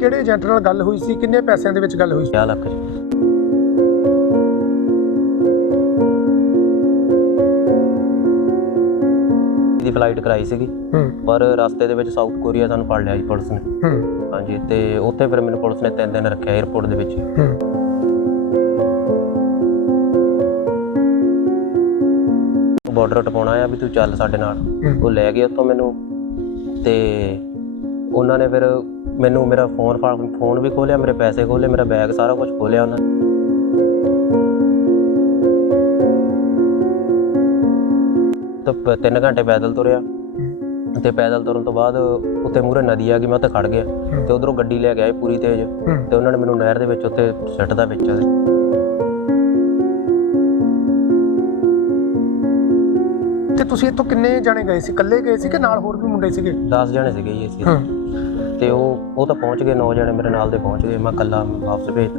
ਕਿਹੜੇ ਏਜੰਟ ਨਾਲ ਗੱਲ ਹੋਈ ਸੀ? ਕਿੰਨੇ ਪੈਸਿਆਂ ਦੇ ਵਿੱਚ ਗੱਲ ਹੋਈ ਸੀ? 50 ਲੱਖ ਜੀ। ਦੀ ਫਲਾਈਟ ਕਰਾਈ ਸੀਗੀ। ਹੂੰ। ਪਰ ਰਸਤੇ ਦੇ ਵਿੱਚ ਸਾਊਥ ਕੋਰੀਆ ਸਾਨੂੰ ਫੜ ਲਿਆ ਜੀ ਪੁਲਿਸ ਨੇ। ਹੂੰ। ਹਾਂਜੀ ਤੇ ਉੱਥੇ ਫਿਰ ਮੈਨੂੰ ਪੁਲਿਸ ਨੇ ਤਿੰਨ ਦਿਨ ਰੱਖਿਆ 에어ਪੋਰਟ ਦੇ ਵਿੱਚ। ਹੂੰ। ਬਾਰਡਰ ਟਪਾਉਣਾ ਆ ਵੀ ਤੂੰ ਚੱਲ ਸਾਡੇ ਨਾਲ। ਹੂੰ। ਉਹ ਲੈ ਗਏ ਉੱਥੋਂ ਮੈਨੂੰ। ਤੇ ਉਹਨਾਂ ਨੇ ਫਿਰ ਮੈਨੂੰ ਮੇਰਾ ਫੋਨ ਫੋਨ ਵੀ ਖੋਲਿਆ ਮੇਰੇ ਪੈਸੇ ਖੋਲੇ ਮੇਰਾ ਬੈਗ ਸਾਰਾ ਕੁਝ ਖੋਲਿਆ ਉਹਨਾਂ ਨੇ। ਤਾਂ ਪ- ਤਿੰਨ ਘੰਟੇ ਪੈਦਲ ਤੁਰਿਆ। ਤੇ ਪੈਦਲ ਤੁਰਨ ਤੋਂ ਬਾਅਦ ਉੱਥੇ ਮੂਰੇ ਨਦੀ ਆ ਗਈ ਮੈਂ ਉੱਥੇ ਖੜ ਗਿਆ। ਤੇ ਉਧਰੋਂ ਗੱਡੀ ਲੈ ਕੇ ਆਏ ਪੂਰੀ ਤੇਜ਼। ਤੇ ਉਹਨਾਂ ਨੇ ਮੈਨੂੰ ਨਹਿਰ ਦੇ ਵਿੱਚ ਉੱਥੇ ਸਿੱਟਦਾ ਵਿੱਚ ਉਹਦੇ। ਤੇ ਤੁਸੀਂ ਇੱਥੋਂ ਕਿੰਨੇ ਜਾਣੇ ਗਏ ਸੀ? ਇਕੱਲੇ ਗਏ ਸੀ ਕਿ ਨਾਲ ਹੋਰ ਵੀ ਮੁੰਡੇ ਸੀਗੇ? 10 ਜਣੇ ਸੀਗੇ ਜੀ ਅਸੀਂ। ਤੇ ਉਹ ਉਹ ਤਾਂ ਪਹੁੰਚ ਗਏ 9 ਜਣੇ ਮੇਰੇ ਨਾਲ ਦੇ ਪਹੁੰਚ ਗਏ ਮੈਂ ਇਕੱਲਾ ਵਾਪਸ ਭੇਜ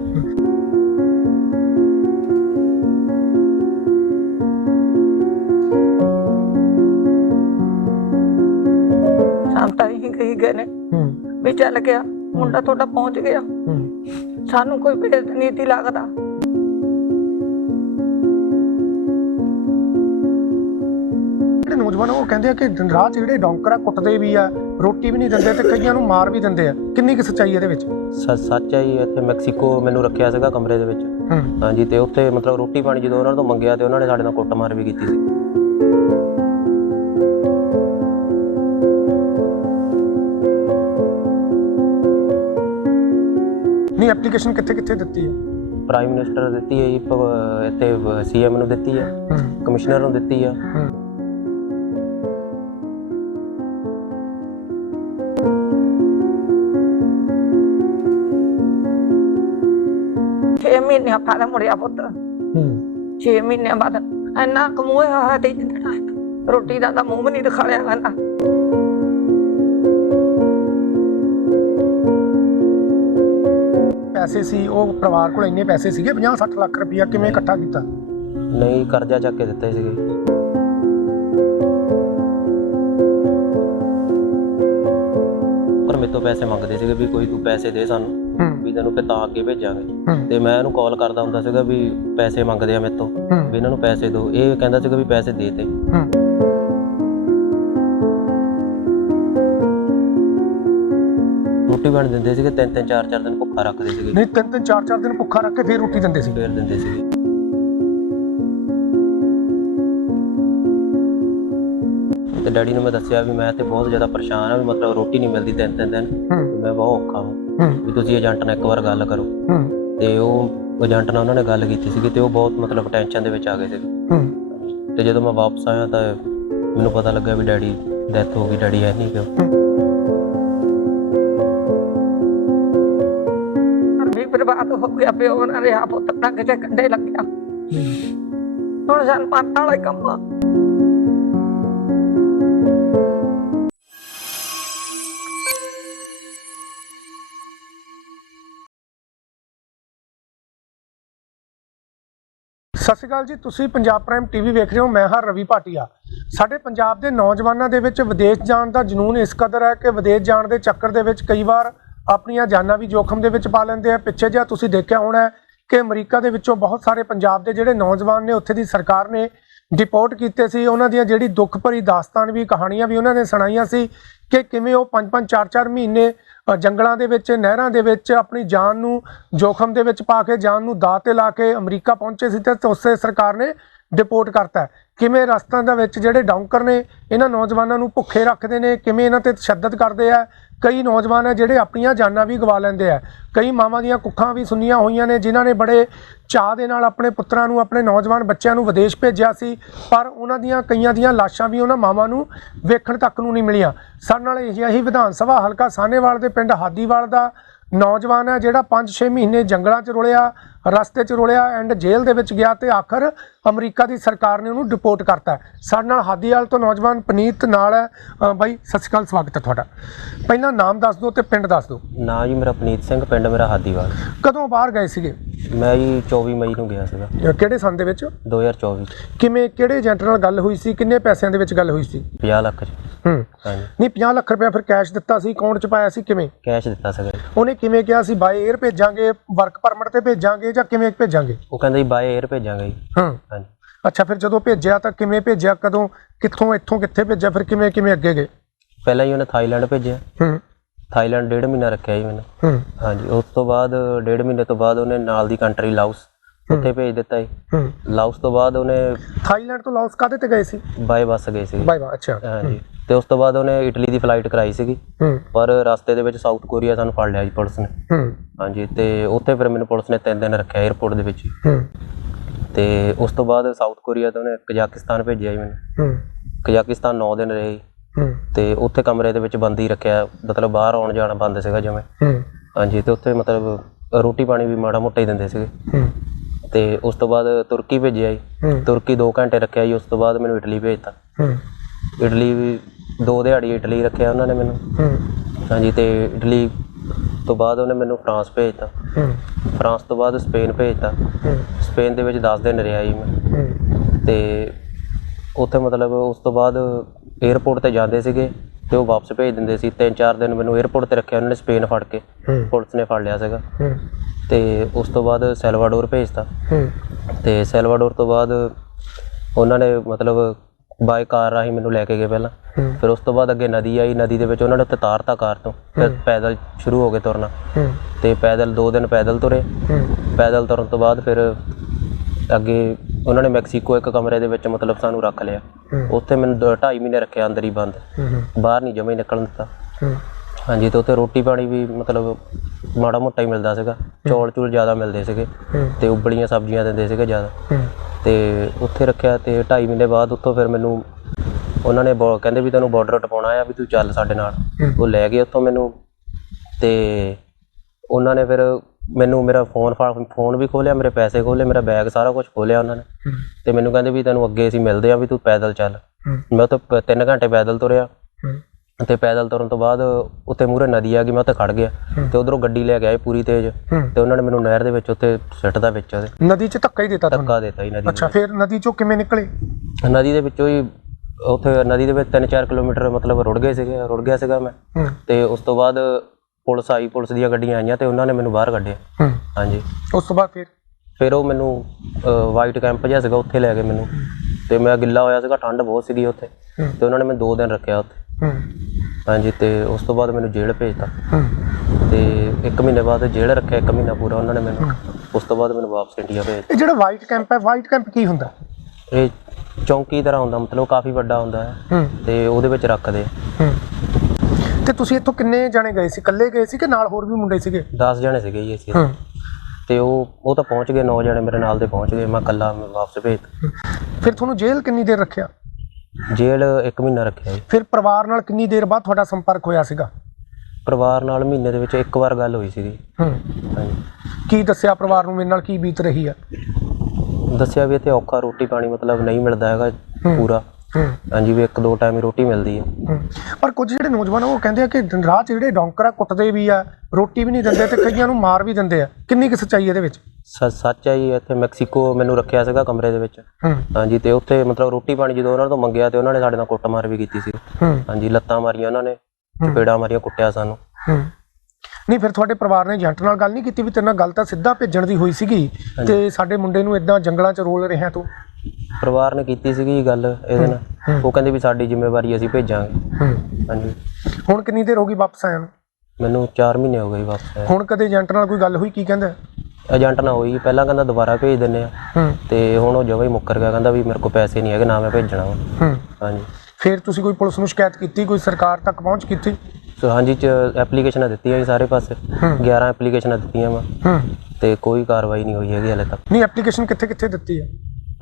ਹੀ ਗਏ ਨੇ ਹੂੰ। ਵੀ ਚੱਲ ਗਿਆ ਮੁੰਡਾ ਤੁਹਾਡਾ ਪਹੁੰਚ ਗਿਆ। ਸਾਨੂੰ ਕੋਈ ਭੇਦ ਨਹੀਂ ਸੀ ਲੱਗਦਾ। ਜਿਹੜੇ ਨੌਜਵਾਨ ਉਹ ਕਹਿੰਦੇ ਆ ਕਿ ਰਾਹ 'ਚ ਜਿਹੜੇ ਡੌਂਕਰ ਕੁੱਟਦੇ ਵੀ ਆ ਰੋਟੀ ਵੀ ਨਹੀਂ ਦਿੰਦੇ ਤੇ ਕਈਆਂ ਨੂੰ ਮਾਰ ਵੀ ਦਿੰਦੇ ਆ। ਕਿੰਨੀ ਕੁ ਸੱਚਾਈ ਇਹਦੇ ਵਿੱਚ? ਸ- ਸੱਚ ਹੈ ਜੀ ਇੱਥੇ ਮੈਕਸੀਕੋ ਮੈਨੂੰ ਰੱਖਿਆ ਸੀਗਾ ਕਮਰੇ ਦੇ ਵਿੱਚ। ਹੂੰ। ਹਾਂਜੀ ਤੇ ਉੱਥੇ ਮਤਲਬ ਰੋਟੀ ਪਾਣੀ ਜਦੋਂ ਉਹਨਾਂ ਤੋਂ ਮੰਗਿਆ ਤੇ ਉਹਨਾਂ ਨੇ ਸਾਡੇ ਨਾਲ ਕੁੱਟਮਾਰ ਵੀ ਕੀਤੀ ਸੀ। ਨਹੀਂ ਐਪਲੀਕੇਸ਼ਨ ਕਿੱਥੇ ਕਿੱਥੇ ਦਿੱਤੀ ਹੈ ਪ੍ਰਾਈਮ ਮਿਨਿਸਟਰ ਦਿੱਤੀ ਹੈ ਜੀ ਭਗ- ਇੱਥੇ ਸੀਐਮ ਨੂੰ ਦਿੱਤੀ ਹੈ ਹੂੰ। ਕਮਿਸ਼ਨਰ ਨੂੰ ਦਿੱਤੀ ਹੈ ਹੂੰ। 6 ਮਹੀਨਿਆਂ ਬਾਅਦ ਮੁੜਿਆ ਪੁੱਤ। ਹੂੰ। 6 ਮਹੀਨਿਆਂ ਬਾਅਦ। ਇੰਨਾ ਕਮੂਇਆ ਹੋਇਆ ਤੇ ਰੋਟੀ ਦਾ ਤਾਂ ਮੂੰਹ ਵੀ ਨਹੀਂ ਦਿਖਾਲਿਆ ਕਹਿੰਦਾ। ਪੈਸੇ ਸੀ ਉਹ ਪਰਿਵਾਰ ਕੋਲ ਇੰਨੇ ਪੈਸੇ ਸੀਗੇ 50 60 ਲੱਖ ਰੁਪਇਆ ਕਿਵੇਂ ਇਕੱਠਾ ਕੀਤਾ? ਨਹੀਂ ਕਰਜ਼ਾ ਚੱਕ ਕੇ ਦਿੱਤੇ ਸੀਗੇ। ਪਰ ਮੇਰੇ ਤੋਂ ਪੈਸੇ ਮੰਗਦੇ ਸੀਗੇ ਵੀ ਕੋਈ ਤੂੰ ਪੈਸੇ ਦੇ ਸਾਨੂੰ। ਵੀ ਤੈਨੂੰ ਤਾਂ ਅੱਗੇ ਭੇਜਾਂਗੇ ਤੇ ਮੈਂ ਇਹਨੂੰ ਕਾਲ ਕਰਦਾ ਹੁੰਦਾ ਸੀਗਾ ਵੀ ਪੈਸੇ ਮੰਗਦੇ ਆ ਮੇਰੇ ਤੋਂ ਵੀ ਇਹਨਾਂ ਨੂੰ ਪੈਸੇ ਦਿਓ। ਇਹ ਕਹਿੰਦਾ ਸੀਗਾ ਵੀ ਪੈਸੇ ਦੇ ਤੇ। ਰੋਟੀ ਬਣ ਦਿੰਦੇ ਸੀਗੇ ਤਿੰਨ ਤਿੰਨ ਚਾਰ ਚਾਰ ਦਿਨ ਭੁੱਖਾ ਰੱਖਦੇ ਸੀਗੇ। ਨਹੀਂ ਤਿੰਨ ਤਿੰਨ ਚਾਰ ਚਾਰ ਦਿਨ ਭੁੱਖਾ ਰੱਖ ਕੇ ਫੇਰ ਰੋਟੀ ਦਿੰਦੇ ਸੀ। ਫੇਰ ਦਿੰਦੇ ਸੀਗੇ। ਤੇ ਡੈਡੀ ਨੂੰ ਮੈਂ ਦੱਸਿਆ ਵੀ ਮੈਂ ਤੇ ਬਹੁਤ ਜ਼ਿਆਦਾ ਪਰੇਸ਼ਾਨ ਆ ਵੀ ਮਤਲਬ ਰੋਟੀ ਨਹੀਂ ਮਿਲਦੀ ਤਿੰਨ ਤਿੰਨ ਦਿਨ। ਤੇ ਮੈਂ ਬਹੁਤ ਔਖਾ ਹੂੰ ਵੀ ਤੁਸੀਂ ਏਜੰਟ ਨਾਲ ਇੱਕ ਵਾਰ ਗੱਲ ਕਰੋ। ਤੇ ਉਹ ਏਜੰਟ ਨਾਲ ਉਹਨਾਂ ਨੇ ਗੱਲ ਕੀਤੀ ਸੀਗੀ ਤੇ ਉਹ ਬਹੁਤ ਮਤਲਬ ਟੈਨਸ਼ਨ ਦੇ ਵਿੱਚ ਆ ਗਏ ਹੂੰ। ਤੇ ਜਦੋਂ ਮੈਂ ਵਾਪਸ ਆਇਆ ਤਾਂ ਮੈਨੂੰ ਪਤਾ ਲੱਗਾ ਵੀ ਡੈਡੀ ਡੈਥ ਹੋ ਗਈ ਡੈਡੀ ਹੈ ਨਹੀਂ ਘਰ ਵੀ ਬਰਬਾਦ ਹੋ ਗਿਆ ਪਿਓ ਨਾ ਰਿਹਾ ਪੁੱਤ ਤਾਂ ਕਿਤੇ ਕੰਡੇ ਲੱਗਿਆ। ਹੁਣ ਸਾਨੂੰ ਪਾਣ ਵਾਲਾ ਕੰਮ ਆ। ਸਤਿ ਸ਼੍ਰੀ ਅਕਾਲ ਜੀ, ਤੁਸੀਂ ਪੰਜਾਬ ਪ੍ਰਾਈਮ ਟੀਵੀ ਵੇਖ ਰਹੇ ਹੋ, ਮੈਂ ਹਾਂ ਰਵੀ ਭਾਟੀਆ। ਸਾਡੇ ਪੰਜਾਬ ਦੇ ਨੌਜਵਾਨਾਂ ਦੇ ਵਿੱਚ ਵਿਦੇਸ਼ ਜਾਣ ਦਾ ਜਨੂਨ ਇਸ ਕਦਰ ਹੈ ਕਿ ਵਿਦੇਸ਼ ਜਾਣ ਦੇ ਚੱਕਰ ਦੇ ਵਿੱਚ ਕਈ ਵਾਰ ਆਪਣੀਆਂ ਜਾਨਾਂ ਵੀ ਜੋਖਮ ਦੇ ਵਿੱਚ ਪਾ ਲੈਂਦੇ ਆ। ਪਿੱਛੇ ਜਿਹਾ ਤੁਸੀਂ ਦੇਖਿਆ ਹੋਣਾ ਕਿ ਅਮਰੀਕਾ ਦੇ ਵਿੱਚੋਂ ਬਹੁਤ ਸਾਰੇ ਪੰਜਾਬ ਦੇ ਜਿਹੜੇ ਨੌਜਵਾਨ ਨੇ, ਉੱਥੇ ਦੀ ਸਰਕਾਰ ਨੇ ਡਿਪੋਰਟ ਕੀਤੇ ਸੀ। ਉਹਨਾਂ ਦੀਆਂ ਜਿਹੜੀ ਦੁੱਖ ਭਰੀ ਦਾਸਤਾਨ ਵੀ, ਕਹਾਣੀਆਂ ਵੀ ਉਹਨਾਂ ਨੇ ਸੁਣਾਈਆਂ ਸੀ ਕਿ ਕਿਵੇਂ ਉਹ 5-5 4-4 ਮਹੀਨੇ ਜੰਗਲਾਂ ਦੇ ਵਿੱਚ, ਨਹਿਰਾਂ ਦੇ ਵਿੱਚ ਆਪਣੀ ਜਾਨ ਨੂੰ ਜੋਖਮ ਦੇ ਵਿੱਚ ਪਾ ਕੇ, ਜਾਨ ਨੂੰ ਦਾਅ ਤੇ ਲਾ ਕੇ ਅਮਰੀਕਾ ਪਹੁੰਚੇ ਸੀ ਤੇ ਉਸੇ ਸਰਕਾਰ ਨੇ ਡਿਪੋਰਟ ਕਰਤਾ ਕਿਵੇਂ ਰਸਤਾਂ ਦੇ ਵਿੱਚ ਜਿਹੜੇ ਡੌਂਕਰ ਨੇ, ਇਹਨਾਂ ਨੌਜਵਾਨਾਂ ਨੂੰ ਭੁੱਖੇ ਰੱਖਦੇ ਨੇ, ਕਿਵੇਂ ਇਹਨਾਂ ਤੇ ਤਸ਼ੱਦਦ ਕਰਦੇ ਆ ਕਈ ਨੌਜਵਾਨ ਹੈ ਜਿਹੜੇ ਆਪਣੀਆਂ ਜਾਨਾਂ ਵੀ ਗਵਾ ਲੈਂਦੇ ਆ। ਕਈ ਮਾਵਾਂ ਦੀਆਂ ਕੁੱਖਾਂ ਵੀ ਸੁਣੀਆਂ ਹੋਈਆਂ ਨੇ, ਜਿਨ੍ਹਾਂ ਨੇ ਬੜੇ ਚਾਹ ਦੇ ਨਾਲ ਆਪਣੇ ਪੁੱਤਰਾਂ ਨੂੰ, ਆਪਣੇ ਨੌਜਵਾਨ ਬੱਚਿਆਂ ਨੂੰ ਵਿਦੇਸ਼ ਭੇਜਿਆ ਸੀ, ਪਰ ਉਹਨਾਂ ਦੀਆਂ ਕਈਆਂ ਦੀਆਂ ਲਾਸ਼ਾਂ ਵੀ ਉਹਨਾਂ ਮਾਵਾਂ ਨੂੰ ਵੇਖਣ ਤੱਕ ਨੂੰ ਨਹੀਂ ਮਿਲੀਆਂ। ਸਾਡੇ ਨਾਲ ਇਹ ਵਿਧਾਨ ਸਭਾ, ਹਲਕਾ ਸਾਹਨੇਵਾਲ ਦੇ ਪਿੰਡ ਹਾਦੀਵਾਲ ਦਾ ਨੌਜਵਾਨ ਹੈ, ਜਿਹੜਾ 5-6 ਮਹੀਨੇ ਜੰਗਲਾਂ 'ਚ ਰੁਲਿਆ। ਰਸਤੇ 'ਚ ਰੁਲਿਆ ਐਂਡ ਜੇਲ੍ਹ ਦੇ ਵਿੱਚ ਗਿਆ ਤੇ ਆਖਰ ਅਮਰੀਕਾ ਦੀ ਸਰਕਾਰ ਨੇ ਉਹਨੂੰ ਡਿਪੋਰਟ ਕਰਤਾ। ਸਾਡੇ ਨਾਲ ਹਾਦੀਵਾਲ ਤੋਂ ਨੌਜਵਾਨ ਪਨੀਤ ਨਾਲ ਹੈ ਬਾਈ ਸਤਿ ਸ਼੍ਰੀ ਅਕਾਲ ਸਵਾਗਤ ਹੈ ਤੁਹਾਡਾ। ਪਹਿਲਾਂ ਨਾਮ ਦੱਸ ਦਿਓ ਤੇ ਪਿੰਡ ਦੱਸ ਦਿਓ। ਨਾਂ ਜੀ ਮੇਰਾ ਪਨੀਤ ਸਿੰਘ ਪਿੰਡ ਮੇਰਾ ਹਾਦੀਵਾਲ। ਕਦੋਂ ਬਾਹਰ ਗਏ ਸੀਗੇ? ਮੈਂ ਜੀ 24 ਮਈ ਨੂੰ ਗਿਆ ਸੀਗਾ। ਕਿਹੜੇ ਸੰਨ ਦੇ ਵਿੱਚ? 2024 ਕਿਵੇਂ ਕਿਹੜੇ ਏਜੰਟ ਨਾਲ ਗੱਲ ਹੋਈ ਸੀ? ਕਿੰਨੇ ਪੈਸਿਆਂ ਦੇ ਵਿੱਚ ਗੱਲ ਹੋਈ ਸੀ? 50 ਲੱਖ 'ਚ। ਹੂੰ। ਹਾਂਜੀ। ਨਹੀਂ 50 ਲੱਖ ਰੁਪਇਆ ਫਿਰ ਕੈਸ਼ ਦਿੱਤਾ ਸੀ ਅਕਾਊਂਟ 'ਚ ਪਾਇਆ ਸੀ ਕਿਵੇਂ? ਕੈਸ਼ ਦਿੱਤਾ ਸੀਗਾ ਜੀ। ਉਹਨੇ ਕਿਵੇਂ ਕਿਹਾ ਸੀ ਬਾਈ 에ਅਰ ਭੇਜਾਂਗੇ ਵਰਕ ਪਰਮਿਟ ਤੇ ਭੇਜਾਂਗੇ ਜਾਂ ਕਿਵੇਂ ਭੇਜਾਂਗੇ? ਉਹ ਕਹਿੰਦਾ ਜੀ ਬਾਏ 에ਅਰ ਭੇਜਾਂਗੇ ਜੀ। ਹਾਂ। ਹਾਂਜੀ। ਅੱਛਾ ਫਿਰ ਜਦੋਂ ਭੇਜਿਆ ਤਾਂ ਕਿਵੇਂ ਭੇਜਿਆ ਕਦੋਂ ਕਿੱਥੋਂ ਇੱਥੋਂ ਕਿੱਥੇ ਭੇਜਿਆ ਫਿਰ ਕਿਵੇਂ ਕਿਵੇਂ ਅੱਗੇ ਗਏ? ਪਹਿਲਾਂ ਹੀ ਉਹਨੇ ਥਾਈਲੈਂਡ ਭੇਜਿਆ। ਹੂੰ। ਥਾਈਲੈਂਡ ਡੇਢ ਮਹੀਨਾ ਰੱਖਿਆ ਜੀ ਮੈਨੂੰ। ਹੂੰ। ਹਾਂਜੀ ਉਸ ਤੋਂ ਬਾਅਦ ਡੇਢ ਮਹੀਨੇ ਤੋਂ ਬਾਅਦ ਉਹਨੇ ਨਾਲ ਦੀ ਕੰਟਰੀ ਲਾਓਸ। ਉੱਥੇ ਭੇਜ ਦਿੱਤਾ ਜੀ। ਹੂੰ। ਲਾਓਸ ਤੋਂ ਬਾਅਦ ਉਹਨੇ ਥਾਈਲੈਂਡ ਤੋਂ ਲਾਓਸ ਕਾਹਦੇ ਤੇ ਗਏ ਸੀ? ਬਾਏ ਬੱਸ ਗਏ ਸੀ। ਬਾਈ ਬਾਈ ਅੱਛਾ। ਹਾਂਜੀ। ਤੇ ਉਸ ਤੋਂ ਬਾਅਦ ਉਹਨੇ ਇਟਲੀ ਦੀ ਫਲਾਈਟ ਕਰਾਈ ਸੀਗੀ। ਹੂੰ। ਪਰ ਰਸਤੇ ਦੇ ਵਿੱਚ ਸਾਊਥ ਕੋਰੀਆ ਸਾਨੂੰ ਫੜ ਲਿਆ ਜੀ ਪੁਲਿਸ ਨੇ। ਹੂੰ। ਹਾਂਜੀ ਤੇ ਉੱਥੇ ਫਿਰ ਮੈਨੂੰ ਪੁਲਿਸ ਨੇ ਤਿੰਨ ਦਿਨ ਰੱਖਿਆ 에ਅਰਪੋਰਟ ਦੇ ਵਿੱਚ। ਹੀ। ਹੂੰ ਤੇ ਉਸ ਤੋਂ ਬਾਅਦ ਸਾਊਥ ਕੋਰੀਆ ਤੋਂ ਉਹਨੇ ਕਜ਼ਾਕਿਸਤਾਨ ਭੇਜਿਆ ਜੀ ਮੈਨੂੰ। ਹੂੰ। ਕਜ਼ਾਕਿਸਤਾਨ 9 ਦਿਨ ਰਹੇ। ਹੂੰ। ਤੇ ਉੱਥੇ ਕਮਰੇ ਦੇ ਵਿੱਚ ਬੰਦੀ ਰੱਖਿਆ। ਮਤਲਬ ਬਾਹਰ ਆਉਣ ਜਾਣਾ ਬੰਦ ਸੀਗਾ ਜਿਵੇਂ। ਹੂੰ। ਹਾਂਜੀ ਤੇ ਉੱਥੇ ਮਤਲਬ ਰੋਟੀ ਪਾਣੀ ਵੀ ਮਾੜਾ ਮੋਟਾ ਹੀ ਦਿੰਦੇ ਸੀਗੇ। ਹੂੰ। ਤੇ ਉਸ ਤੋਂ ਬਾਅਦ ਤੁਰਕੀ ਭੇਜਿਆ ਜੀ। ਹੂੰ। ਤੁਰਕੀ 2 ਘੰਟੇ ਰੱਖਿਆ ਜੀ। ਉਸ ਤੋਂ ਬਾਅਦ ਮੈਨੂੰ ਇਟਲੀ ਭੇਜਤਾ। ਹੂੰ। ਇਟਲੀ ਵੀ ਦੋ ਦਿਹਾੜੀ ਇਟਲੀ ਰੱਖਿਆ ਉਹਨਾਂ ਨੇ ਮੈਨੂੰ। ਹੂੰ। ਹਾਂਜੀ ਤੇ ਇਟਲੀ ਤੋਂ ਬਾਅਦ ਉਹਨੇ ਮੈਨੂੰ ਫਰਾਂਸ ਭੇਜਤਾ। ਹੂੰ। ਫਰਾਂਸ ਤੋਂ ਬਾਅਦ ਸਪੇਨ ਭੇਜਤਾ। ਹੂੰ। ਸਪੇਨ ਦੇ ਵਿੱਚ 10 ਦਿਨ ਰਿਹਾ ਜੀ ਮੈਂ। ਹੂੰ। ਤੇ ਉੱਥੇ ਮਤਲਬ ਉਸ ਤੋਂ ਬਾਅਦ 에ਅਰਪੋਰਟ ਤੇ ਜਾਂਦੇ ਸੀਗੇ ਤੇ ਉਹ ਵਾਪਸ ਭੇਜ ਦਿੰਦੇ ਸੀ। ਤਿੰਨ ਚਾਰ ਦਿਨ ਮੈਨੂੰ 에ਅਰਪੋਰਟ ਤੇ ਰੱਖਿਆ ਉਹਨਾਂ ਨੇ ਸਪੇਨ ਫੜ ਕੇ। ਹੂੰ। ਪੁਲਿਸ ਨੇ ਫੜ ਲਿਆ ਸੀਗਾ। ਹੂੰ। ਤੇ ਉਸ ਤੋਂ ਬਾਅਦ ਸੈਲਵਾਡੋਰ ਭੇਜਤਾ। ਹੂੰ। ਤੇ ਸੈਲਵਾਡੋਰ ਤੋਂ ਬਾਅਦ ਉਹਨਾਂ ਨੇ ਮਤਲਬ ਬਾਈ ਕਾਰ ਰਾਹੀਂ ਮੈਨੂੰ ਲੈ ਕੇ ਗਏ ਪਹਿਲਾਂ। ਹੂੰ। ਫਿਰ ਉਸ ਤੋਂ ਬਾਅਦ ਅੱਗੇ ਨਦੀ ਆਈ ਨਦੀ ਦੇ ਵਿੱਚ ਉਹਨਾਂ ਨੇ ਉੱਤੇ ਤਾਰਤਾ ਕਾਰ ਤੋਂ। ਫਿਰ ਪੈਦਲ ਸ਼ੁਰੂ ਹੋ ਗਏ ਤੁਰਨਾ। ਹੂੰ। ਤੇ ਪੈਦਲ ਦੋ ਦਿਨ ਪੈਦਲ ਤੁਰੇ। ਹੂੰ। ਪੈਦਲ ਤੁਰਨ ਤੋਂ ਬਾਅਦ ਫਿਰ ਅੱਗੇ ਉਹਨਾਂ ਨੇ ਮੈਕਸੀਕੋ ਇੱਕ ਕਮਰੇ ਦੇ ਵਿੱਚ ਮਤਲਬ ਸਾਨੂੰ ਰੱਖ ਲਿਆ। ਹੂੰ। ਉੱਥੇ ਮੈਨੂੰ 2.5 ਮਹੀਨੇ ਰੱਖਿਆ ਅੰਦਰ ਹੀ ਬੰਦ। ਹੂੰ ਬਾਹਰ ਨਹੀਂ ਜਮੇ ਨਿਕਲਣ ਦਿੱਤਾ। ਹੂੰ। ਹਾਂਜੀ ਤੇ ਉੱਥੇ ਰੋਟੀ ਪਾਣੀ ਵੀ ਮਤਲਬ ਮਾੜਾ ਮੋਟਾ ਹੀ ਮਿਲਦਾ ਸੀਗਾ। ਚੌਲ ਚੂਲ ਜ਼ਿਆਦਾ ਮਿਲਦੇ ਸੀਗੇ। ਹੂੰ। ਤੇ ਉਬਲੀਆਂ ਸਬਜ਼ੀਆਂ ਦਿੰਦੇ ਸੀਗੇ ਜ਼ਿਆਦਾ। ਹੂੰ। ਤੇ ਉੱਥੇ ਰੱਖਿਆ ਤੇ 2.5 ਮਹੀਨੇ ਬਾਅਦ ਉੱਥੋਂ ਫਿਰ ਮੈਨੂੰ ਉਹਨਾਂ ਨੇ ਬੋ- ਕਹਿੰਦੇ ਵੀ ਤੈਨੂੰ ਬਾਰਡਰ ਟਪਾਉਣਾ ਆ ਵੀ ਤੂੰ ਚੱਲ ਸਾਡੇ ਨਾਲ। ਉਹ ਲੈ ਗਏ ਉੱਥੋਂ ਮੈਨੂੰ ਤੇ ਉਹਨਾਂ ਨੇ ਫਿਰ ਮੈਨੂੰ ਮੇਰਾ ਫੋਨ ਫੋਨ ਵੀ ਖੋਲਿਆ ਮੇਰੇ ਪੈਸੇ ਖੋਲੇ ਮੇਰਾ ਬੈਗ ਸਾਰਾ ਕੁਝ ਖੋਲਿਆ ਉਹਨਾਂ ਨੇ। ਤੇ ਮੈਨੂੰ ਕਹਿੰਦੇ ਵੀ ਤੈਨੂੰ ਅੱਗੇ ਅਸੀਂ ਮਿਲਦੇ ਆ ਵੀ ਤੂੰ ਪੈਦਲ ਚੱਲ। ਮੈਂ ਉੱਥੇ 3 ਘੰਟੇ ਪੈਦਲ ਤੁਰਿਆ। ਤੇ ਪੈਦਲ ਤੁਰਨ ਤੋਂ ਬਾਅਦ ਉੱਥੇ ਮੂਹਰੇ ਨਦੀ ਆ ਗਈ ਮੈਂ ਉੱਥੇ ਖੜ ਗਿਆ ਤੇ ਉਧਰੋਂ ਗੱਡੀ ਲੈ ਕੇ ਆਏ ਪੂਰੀ ਤੇਜ਼ ਹੂੰ। ਤੇ ਉਹਨਾਂ ਨੇ ਮੈਨੂੰ ਨਹਿਰ ਦੇ ਵਿੱਚ ਉੱਥੇ ਸਿੱਟਦਾ ਵਿੱਚ ਉਹਦੇ। ਨਦੀ 'ਚ ਧੱਕਾ ਹੀ ਦਿੱਤਾ ਤੁਹਾਨੂੰ? ਧੱਕਾ ਦਿੱਤਾ ਜੀ ਨਦੀ ਅੱਛਾ ਫਿਰ ਨਦੀ 'ਚੋਂ ਕਿਵੇਂ ਨਿਕਲੇ? ਨਦੀ ਦੇ ਵਿੱਚੋਂ ਹੀ ਉੱਥੇ ਨਦੀ ਦੇ ਵਿੱਚ 3-4 ਕਿਲੋਮੀਟਰ ਮਤਲਬ ਰੁੜ ਗਏ ਸੀਗੇ ਰੁੜ ਗਿਆ ਸੀਗਾ ਮੈਂ। ਹੂੰ। ਤੇ ਉਸ ਤੋਂ ਬਾਅਦ ਪੁਲਿਸ ਆਈ ਪੁਲਿਸ ਦੀਆਂ ਗੱਡੀਆਂ ਆਈਆਂ ਤੇ ਉਹਨਾਂ ਨੇ ਮੈਨੂੰ ਬਾਹਰ ਕੱਢਿਆ। ਹੂੰ। ਹਾਂਜੀ। ਉਸ ਤੋਂ ਬਾਅਦ ਫਿਰ? ਫਿਰ ਉਹ ਮੈਨੂੰ ਵਾਈਟ ਕੈਂਪ ਜਿਹਾ ਸੀਗਾ ਉੱਥੇ ਲੈ ਗਏ ਮੈਨੂੰ। ਤੇ ਮੈਂ ਗਿੱਲਾ ਹੋਇਆ ਸੀਗਾ ਠੰਡ ਬਹੁਤ ਸੀਗੀ ਉੱਥੇ। ਹੂੰ। ਤੇ ਉਹਨਾਂ ਨੇ ਮੈਨੂੰ 2 ਦਿਨ ਰੱਖਿਆ ਉੱਥੇ। ਹੂੰ। ਹਾਂਜੀ ਤੇ ਉਸ ਤੋਂ ਬਾਅਦ ਮੈਨੂੰ ਜੇਲ੍ਹ ਭੇਜਤਾ। ਹੂੰ। ਤੇ 1 ਮਹੀਨੇ ਬਾਅਦ ਜੇਲ੍ਹ ਰੱਖਿਆ 1 ਮਹੀਨਾ ਪੂਰਾ ਉਹਨਾਂ ਨੇ ਮੈਨੂੰ। ਉਸ ਤੋਂ ਬਾਅਦ ਮੈਨੂੰ ਵਾਪਸ ਇੰਡੀਆ ਭੇਜ ਇਹ ਜਿਹੜਾ ਵਾਈਟ ਕੈਂਪ ਹੈ ਵਾਈਟ ਕੈਂਪ ਕੀ ਹੁੰਦਾ? ਇਹ ਚੌਂਕੀ ਤਰ੍ਹਾਂ ਹੁੰਦਾ ਮਤਲਬ ਕਾਫੀ ਵੱਡਾ ਹੁੰਦਾ ਹੈ। ਤੇ ਉਹਦੇ ਵਿੱਚ ਰੱਖਦੇ ਹੂੰ। ਤੇ ਤੁਸੀਂ ਇੱਥੋਂ ਕਿੰਨੇ ਜਾਣੇ ਗਏ ਸੀ? ਇਕੱਲੇ ਗਏ ਸੀ ਕਿ ਨਾਲ ਹੋਰ ਵੀ ਮੁੰਡੇ ਸੀਗੇ? 10 ਜਣੇ ਸੀਗੇ ਜੀ ਅਸੀਂ। ਤੇ ਉਹ ਉਹ ਤਾਂ ਪਹੁੰਚ ਗਏ 9 ਜਣੇ ਮੇਰੇ ਨਾਲ ਦੇ ਪਹੁੰਚ ਗਏ। ਮੈਂ ਇਕੱਲਾ ਵਾਪਸ ਭੇਜ ਫਿਰ ਤੁਹਾਨੂੰ ਜੇਲ੍ਹ ਕਿੰਨੀ ਦੇਰ ਰੱਖਿਆ? ਜੇਲ੍ਹ 1 ਮਹੀਨਾ ਰੱਖਿਆ ਜੀ। ਫਿਰ ਪਰਿਵਾਰ ਨਾਲ ਕਿੰਨੀ ਦੇਰ ਬਾਅਦ ਤੁਹਾਡਾ ਸੰਪਰਕ ਹੋਇਆ ਸੀਗਾ? ਪਰਿਵਾਰ ਨਾਲ ਮਹੀਨੇ ਦੇ ਵਿੱਚ ਇੱਕ ਵਾਰ ਗੱਲ ਹੋਈ ਸੀਗੀ। ਹੂੰ। ਹਾਂਜੀ। ਕੀ ਦੱਸਿਆ ਪਰਿਵਾਰ ਨੂੰ ਮੇਰੇ ਨਾਲ ਕੀ ਬੀਤ ਰਹੀ ਹੈ ਦੱਸਿਆ ਵੀ ਇੱਥੇ ਔਖਾ ਰੋਟੀ ਪਾਣੀ ਮਤਲਬ ਨਹੀਂ ਮਿਲਦਾ ਹੈਗਾ ਪੂਰਾ। ਹਾਂਜੀ ਵੀ ਇੱਕ ਦੋ ਟਾਈਮ ਹੀ ਰੋਟੀ ਮਿਲਦੀ ਹੈ। ਪਰ ਕੁਝ ਜਿਹੜੇ ਨੌਜਵਾਨ ਆ ਉਹ ਕਹਿੰਦੇ ਆ ਕਿ ਰਾਹ 'ਚ ਜਿਹੜੇ ਡੌਂਕਰ ਆ ਕੁੱਟਦੇ ਵੀ ਆ ਰੋਟੀ ਵੀ ਨਹੀਂ ਦਿੰਦੇ ਤੇ ਕਈਆਂ ਨੂੰ ਮਾਰ ਵੀ ਦਿੰਦੇ ਆ। ਕਿੰਨੀ ਕਿ ਸੱਚਾਈ ਇਹਦੇ ਵਿੱਚ? ਸ- ਸੱਚ ਹੈ ਜੀ ਇੱਥੇ ਮੈਕਸੀਕੋ ਮੈਨੂੰ ਰੱਖਿਆ ਸੀਗਾ ਕਮਰੇ ਦੇ ਵਿੱਚ। ਹੂੰ। ਹਾਂਜੀ ਤੇ ਉੱਥੇ ਮਤਲਬ ਰੋਟੀ ਪਾਣੀ ਜਦੋਂ ਉਹਨਾਂ ਤੋਂ ਮੰਗਿਆ ਤੇ ਉਹਨਾਂ ਨੇ ਸਾਡੇ ਨਾਲ ਕੁੱਟਮਾਰ ਵੀ ਕੀਤੀ ਸੀ। ਹੂੰ। ਹਾਂਜੀ ਲੱਤਾਂ ਮਾਰੀਆਂ ਉਹਨਾਂ ਨੇ ਚਪੇੜਾਂ ਮਾਰੀਆਂ ਕੁੱਟਿਆ ਸਾਨੂੰ। ਹੂੰ। ਨਹੀਂ ਫਿਰ ਤੁਹਾਡੇ ਪਰਿਵਾਰ ਨੇ ਏਜੰਟ ਨਾਲ ਗੱਲ ਨਹੀਂ ਕੀਤੀ ਵੀ ਤੇਰੇ ਨਾਲ ਗੱਲ ਤਾਂ ਸਿੱਧਾ ਭੇਜਣ ਦੀ ਹੋਈ ਸੀਗੀ ਤੇ ਸਾਡੇ ਮੁੰਡੇ ਨੂੰ ਇਦਾਂ ਜੰਗਲਾਂ 'ਚ ਰੋਲ ਰਿਹਾ ਤੂੰ? ਪਰਿਵਾਰ ਨੇ ਕੀਤੀ ਸੀਗੀ ਗੱਲ ਇਹਦੇ ਨਾਲ। ਉਹ ਕਹਿੰਦੇ ਵੀ ਸਾਡੀ ਜ਼ਿੰਮੇਵਾਰੀ ਅਸੀਂ ਭੇਜਾਂਗੇ। ਹੂੰ। ਹਾਂਜੀ। ਹੁਣ ਕਿੰਨੀ ਦੇਰ ਹੋ ਗਈ ਵਾਪਸ ਆਇਆ ਨੂੰ? ਮੈਨੂੰ 4 ਮਹੀਨੇ ਹੋ ਗਏ ਵਾਪਸ ਆਏ। ਹੁਣ ਕਦੇ ਏਜੰਟ ਨਾਲ ਕੋਈ ਗੱਲ ਹੋਈ ਕੀ ਕਹਿੰਦਾ? ਏਜੰਟ ਨਾ ਹੋਈ ਪਹਿਲਾਂ ਕਹਿੰਦਾ ਦੁਬਾਰਾ ਭੇਜ ਦਿੰਨੇ ਆ। ਹੂੰ। ਤੇ ਹੁਣ ਉਹ ਜਗ੍ਹਾ ਹੀ ਮੁੱਕਰ ਗਿਆ ਕਹਿੰਦਾ ਵੀ ਮੇਰੇ ਕੋਲ ਪੈਸੇ ਨਹੀਂ ਹੈਗੇ ਨਾ ਮੈਂ ਭੇਜਣਾ ਵਾ। ਹੂੰ। ਹਾਂਜੀ। ਫਿਰ ਤੁਸੀਂ ਕੋਈ ਪੁਲਿਸ ਨੂੰ ਸ਼ਿਕਾਇਤ ਕੀਤੀ ਕੋਈ ਸਰਕਾਰ ਤੱਕ ਪਹੁੰਚ ਕੀਤੀ? ਸੋ ਹਾਂਜੀ ਚ ਐਪਲੀਕੇਸ਼ਨਾਂ ਦਿੱਤੀਆਂ ਜੀ ਸਾਰੇ ਪਾਸੇ। 11 ਐਪਲੀਕੇਸ਼ਨਾਂ ਦਿੱਤੀਆਂ ਵਾ। ਹੂੰ। ਤੇ ਕੋਈ ਕਾਰਵਾਈ ਨਹੀਂ ਹੋਈ ਹੈਗੀ ਹਲੇ ਤੱਕ। ਨਹੀਂ ਐਪਲੀਕੇਸ਼ਨ ਕਿੱਥੇ ਕਿੱਥੇ ਦਿੱਤੀ ਆ?